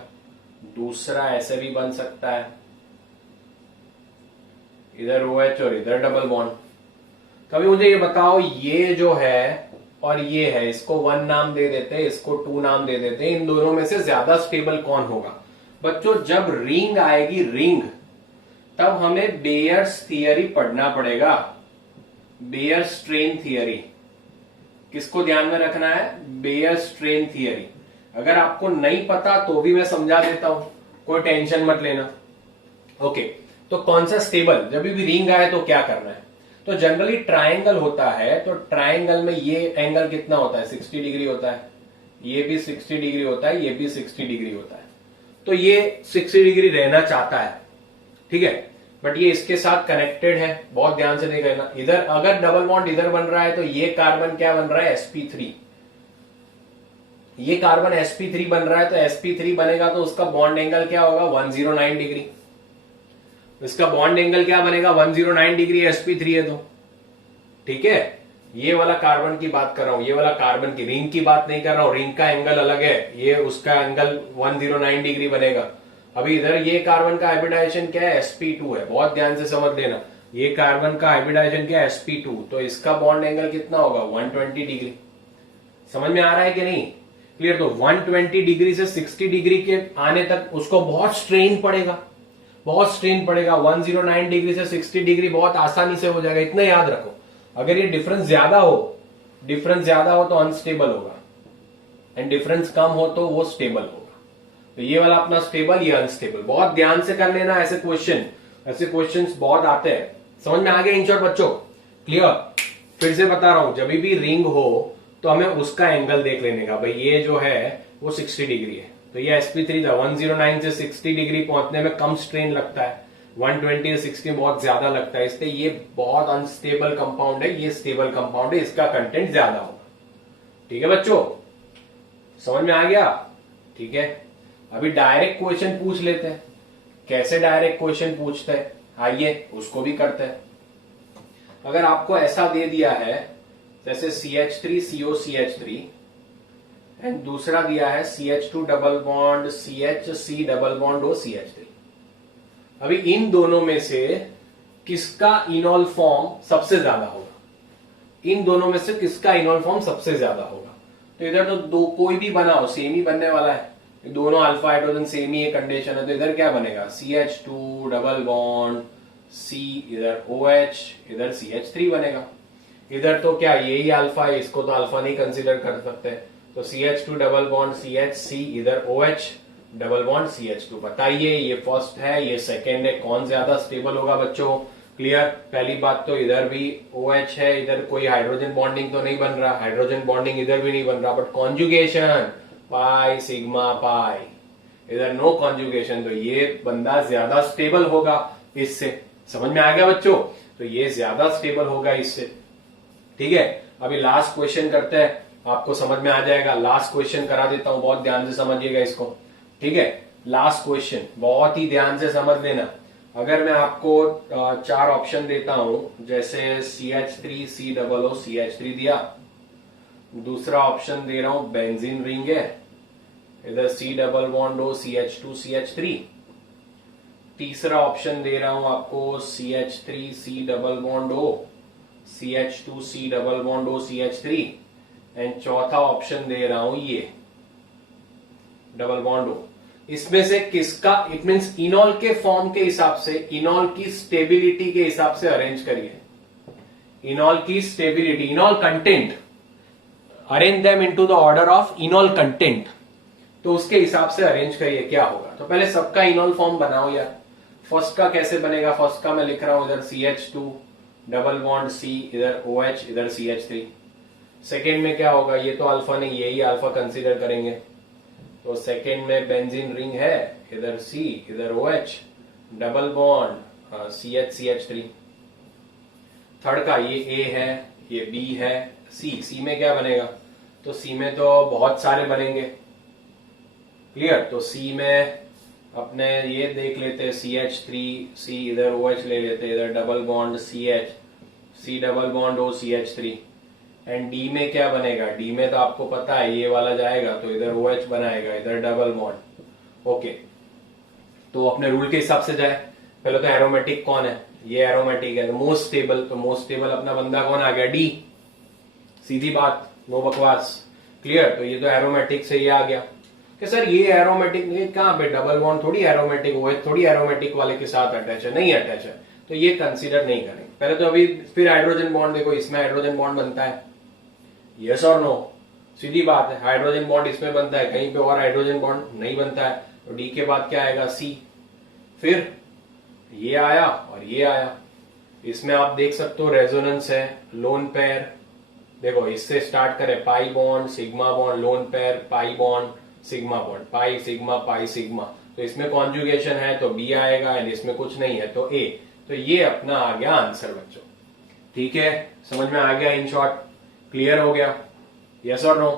दूसरा ऐसे भी बन सकता है, इधर OH और इधर डबल बॉन्ड। तो अभी मुझे ये बताओ, ये जो है और ये है, इसको 1 नाम दे देते हैं, इसको 2 नाम दे देते हैं। इन दोनों में से ज्यादा स्टेबल कौन होगा? बच्चों, जब रिंग आएगी, रिंग, तब हमें बेयर्स थियरी पढ़ना पड़ेगा। बेयर स्ट्रेन थियरी, किसको ध्यान में रखना है? Baeyer strain theory. अगर आपको नहीं पता तो भी मैं समझा देता हूं, कोई टेंशन मत लेना। ओके, तो कौन सा स्टेबल? जब भी रिंग आए तो क्या करना है? तो जनरली ट्रायंगल होता है, तो ट्रायंगल में ये एंगल कितना होता है? 60 डिग्री होता है। ये भी 60 डिग्री होता है, ये भी 60 डिग्री होता है। तो ये 60 डिग्री रहना चाहता है, ठीक है, बट ये इसके साथ कनेक्टेड है। बहुत ध्यान से देखना, इधर अगर डबल बॉन्ड इधर बन रहा है तो ये कार्बन क्या बन रहा है, sp3। ये कार्बन sp3 बन रहा है, तो sp3 बनेगा तो उसका बॉन्ड एंगल क्या होगा, 109 डिग्री। इसका बॉन्ड एंगल क्या बनेगा, 109 डिग्री, sp3 है तो, ठीक है। ये वाला कार्बन की बात कर रहा हूं, ये वाला कार्बन की, रिंग की बात नहीं कर रहा हूं, रिंग का एंगल अलग है, ये उसका एंगल 109 डिग्री बनेगा। अभी इधर ये कार्बन का हाइब्रिडाइजेशन क्या है, sp2 है। बहुत ध्यान से समझ लेना, ये कार्बन का हाइब्रिडाइजेशन क्या है, sp2, तो इसका बॉन्ड एंगल कितना होगा, 120 डिग्री। समझ में आ रहा है कि नहीं, क्लियर। तो 120 डिग्री से 60 डिग्री के आने तक उसको बहुत स्ट्रेन पड़ेगा, बहुत स्ट्रेन पड़ेगा। 109 डिग्री से 60 डिग्री बहुत आसानी से हो जाएगा, इतना याद रखो। अगर ये डिफरेंस ज्यादा हो तो अनस्टेबल होगा, एंड डिफरेंस कम हो तो वो स्टेबल होगा। तो ये वाला अपना स्टेबल, ये अनस्टेबल। बहुत ध्यान से कर लेना ऐसे क्वेश्चंस बहुत आते हैं। समझ में आ गया इन शॉर्ट बच्चों, क्लियर। फिर से बता रहा हूं, जब भी रिंग हो तो हमें उसका एंगल देख लेने का, भाई ये जो है वो 60 डिग्री है, तो ये sp3 था। 109 से 60 डिग्री पहुंचने में कम स्ट्रेन लगता है, 120 से 60 बहुत ज्यादा लगता है, इसलिए ये बहुत अनस्टेबल कंपाउंड है, ये स्टेबल कंपाउंड है, इसका कंटेंट ज्यादा होगा। ठीक है बच्चों, समझ में आ गया, ठीक है। अभी डायरेक्ट क्वेश्चन पूछ लेते हैं। कैसे डायरेक्ट क्वेश्चन पूछते हैं, आइए उसको भी करते हैं। अगर आपको ऐसा दे दिया है जैसे CH3COCH3 एंड दूसरा दिया है CH2 double bond CHC double bond OCH3, अभी इन दोनों में से किसका इनॉल फॉर्म सबसे ज्यादा होगा, इन दोनों में से किसका इनॉल फॉर्म सबसे ज्यादा होगा। तो इधर तो दो कोई भी बनाओ सेम ही बनने वाला है, दोनों अल्फा हाइड्रोजन सेम ही कंडीशन है, तो इधर क्या बनेगा, CH2 डबल बॉन्ड C, इधर OH, इधर CH3 बनेगा। इधर तो क्या यही अल्फा है, इसको तो अल्फा नहीं कंसीडर कर सकते, तो CH2 डबल बॉन्ड CHC, इधर OH डबल बॉन्ड CH2। बताइए ये फर्स्ट है, ये सेकेंड है, कौन ज्यादा स्टेबल होगा बच्चों, क्लियर। पहली बात तो इधर भी OH है, इधर कोई हाइड्रोजन बॉन्डिंग तो नहीं बन रहा, हाइड्रोजन बॉन्डिंग इधर भी नहीं बन रहा, but conjugation pi sigma pi, इधर नो कॉन्जुगेशन, तो ये बंदा ज्यादा स्टेबल होगा इससे। समझ में आ गया बच्चों, तो ये ज्यादा स्टेबल होगा इससे, ठीक है। अभी लास्ट क्वेश्चन करते हैं, आपको समझ में आ जाएगा। लास्ट क्वेश्चन करा देता हूं, बहुत ध्यान से समझिएगा इसको, ठीक है। लास्ट क्वेश्चन बहुत ही ध्यान से समझ लेना। अगर मैं आपको 4 ऑप्शन देता हूं, जैसे CH3COOCH3 दिया, दूसरा ऑप्शन दे रहा हूं बेंजीन रिंग है, इधर C double bond O CH2CH3, तीसरा ऑप्शन दे रहा हूं आपको CH3C double bond O CH2C double bond O CH3, and चौथा ऑप्शन दे रहा हूं ये डबल बॉन्ड O। इसमें से किसका, इट मींस इनॉल के फॉर्म के हिसाब से, इनॉल की स्टेबिलिटी के हिसाब से अरेंज करिए, इनॉल की stability, इनॉल content, arrange them into the order of इनॉल content, तो उसके हिसाब से अरेंज करिए क्या होगा। तो पहले सबका इनॉल फॉर्म बनाओ यार। फर्स्ट का कैसे बनेगा, फर्स्ट का मैं लिख रहा हूं इधर CH2 डबल बॉन्ड C, इधर OH, इधर CH3। सेकेंड में क्या होगा, ये तो अल्फा नहीं, यही अल्फा कंसीडर करेंगे, तो सेकेंड में बेंजीन रिंग है, इधर C, इधर OH double bond CH3। Third का ये A है, ये B है, C में क्या बनेगा, तो C में तो बहुत सारे बनेंगे, क्लियर। तो C में अपने ये देख लेते CH3C, इधर OH ले लेते, इधर double bond C double bond O CH3, and D में क्या बनेगा, D में तो आपको पता है ये वाला जाएगा, तो इधर OH बनाएगा, इधर डबल बॉन्ड, ओके। तो अपने रूल के हिसाब से जाए, पहले तो एरोमेटिक कौन है, ये एरोमेटिक है, मोस्ट स्टेबल, तो मोस्ट स्टेबल अपना बंदा कौन आ गया, D, सीधी बात, नो बकवास, क्लियर। तो ये तो एरोमेटिक से ये आ गया कि सर ये एरोमेटिक नहीं, कहां पे डबल बॉन्ड थोड़ी एरोमेटिक, OH थोड़ी एरोमेटिक वाले के साथ अटैच है, नहीं अटैच है, तो ये कंसीडर नहीं करेंगे पहले तो। अभी फिर हाइड्रोजन बॉन्ड देखो, इसमें हाइड्रोजन बॉन्ड बनता है, यस और नो, सीधी बात है, हाइड्रोजन बॉन्ड इसमें बनता है, कहीं पे और हाइड्रोजन बॉन्ड नहीं बनता है, तो D के बाद क्या आएगा, C, फिर ये आया और ये आया। इसमें आप देख सकते हो रेजोनेंस है, लोन पेयर, देखो इससे स्टार्ट करें, pi bond sigma bond lone pair, pi bond sigma bond, pi sigma, तो इसमें कॉन्जुगेशन है तो बी आएगा, एंड इसमें कुछ नहीं है तो ए। तो ये अपना आ गया आंसर बच्चों। ठीक है, समझ में आ गया? इन शॉर्ट क्लियर हो गया? यस और नो?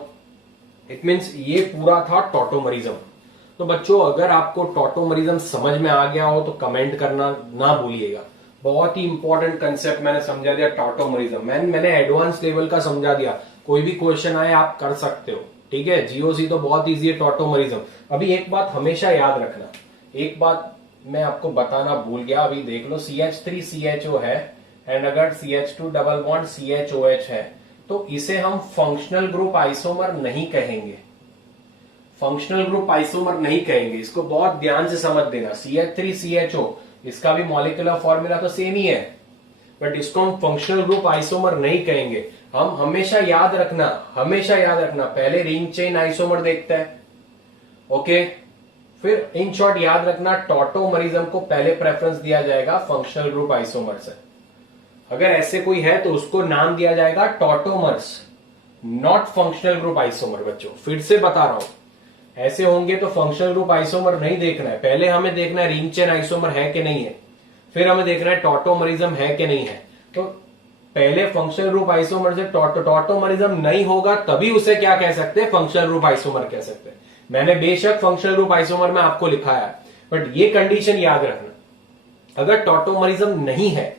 इट मीन्स ये पूरा था टॉटोमरिज्म। तो बच्चों अगर आपको टॉटोमरिज्म समझ में आ गया हो तो कमेंट करना ना भूलिएगा। बहुत ही इंपॉर्टेंट कंसेप्ट मैंने समझा दिया टॉटोमरिज्म। मैंने एडवांस लेवल का समझा दिया। कोई भी क्वेश्चन आए आप कर सकते हो। ठीक है, जीओसी तो बहुत इजी है, टॉटोमरिज्म। अभी एक बात हमेशा याद रखना, एक बात मैं आपको बताना भूल गया, अभी देख लो CH3CHO है, एंड अगर CH2 डबल बॉन्ड CHOH है तो इसे हम फंक्शनल ग्रुप आइसोमर नहीं कहेंगे। फंक्शनल ग्रुप आइसोमर नहीं कहेंगे, इसको बहुत ध्यान से समझ देना। CH3CHO इसका भी मॉलिक्यूलर फॉर्मूला तो सेम ही है, बट इसको हम फंक्शनल ग्रुप आइसोमर नहीं कहेंगे। हम हमेशा याद रखना पहले रिंग चेन आइसोमर देखता है, ओके। फिर इन शॉर्ट याद रखना टॉटोमरिज्म को पहले प्रेफरेंस दिया जाएगा फंक्शनल ग्रुप आइसोमर से। अगर ऐसे कोई है तो उसको नाम दिया जाएगा tautomers, not functional group isomer. बच्चों फिर से बता रहा हूं, ऐसे होंगे तो फंक्शनल ग्रुप आइसोमर नहीं देखना है, पहले हमें देखना है रिंग चेन आइसोमर है कि नहीं है, फिर हमें देखना है टॉटोमरिज्म है कि नहीं है। तो पहले फंक्शनल ग्रुप आइसोमर से टॉटोमरिज्म नहीं होगा तभी उसे क्या कह सकते हैं, फंक्शनल ग्रुप आइसोमर कह सकते हैं। मैंने बेशक फंक्शनल ग्रुप आइसोमर में आपको लिखा है, बट ये कंडीशन याद रखना, अगर टॉटोमरिज्म नहीं है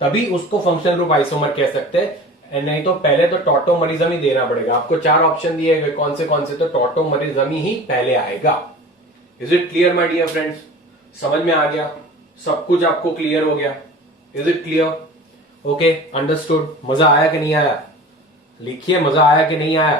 तभी उसको फंक्शनल ग्रुप आइसोमर कह सकते हैं, नहीं तो पहले तो टॉटोमरिज्म ही देना पड़ेगा। आपको 4 ऑप्शन दिए गए, कौन से तो टॉटोमरिज्म ही पहले आएगा। Is it clear my dear friends? समझ में आ गया? सब कुछ आपको क्लियर हो गया? Is it clear? Okay, understood. मजा आया कि नहीं आया? लिखिए मजा आया कि नहीं आया?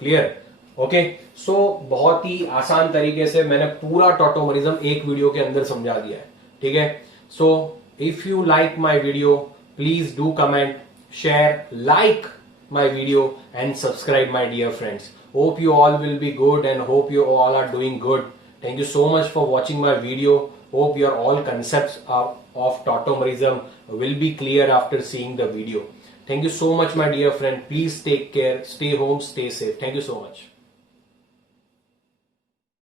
क्लियर? ओके, सो बहुत ही आसान तरीके से मैंने पूरा टॉटोमरिज्म एक वीडियो के अंदर समझा दिया है। ठीक है, सो if you like my video, please do comment, share, like my video and subscribe my dear friends. Hope you all will be good and hope you all are doing good. Thank you so much for watching my video. Hope your all concepts of tautomerism will be clear after seeing the video. Thank you so much my dear friend. Please take care, stay home, stay safe. Thank you so much.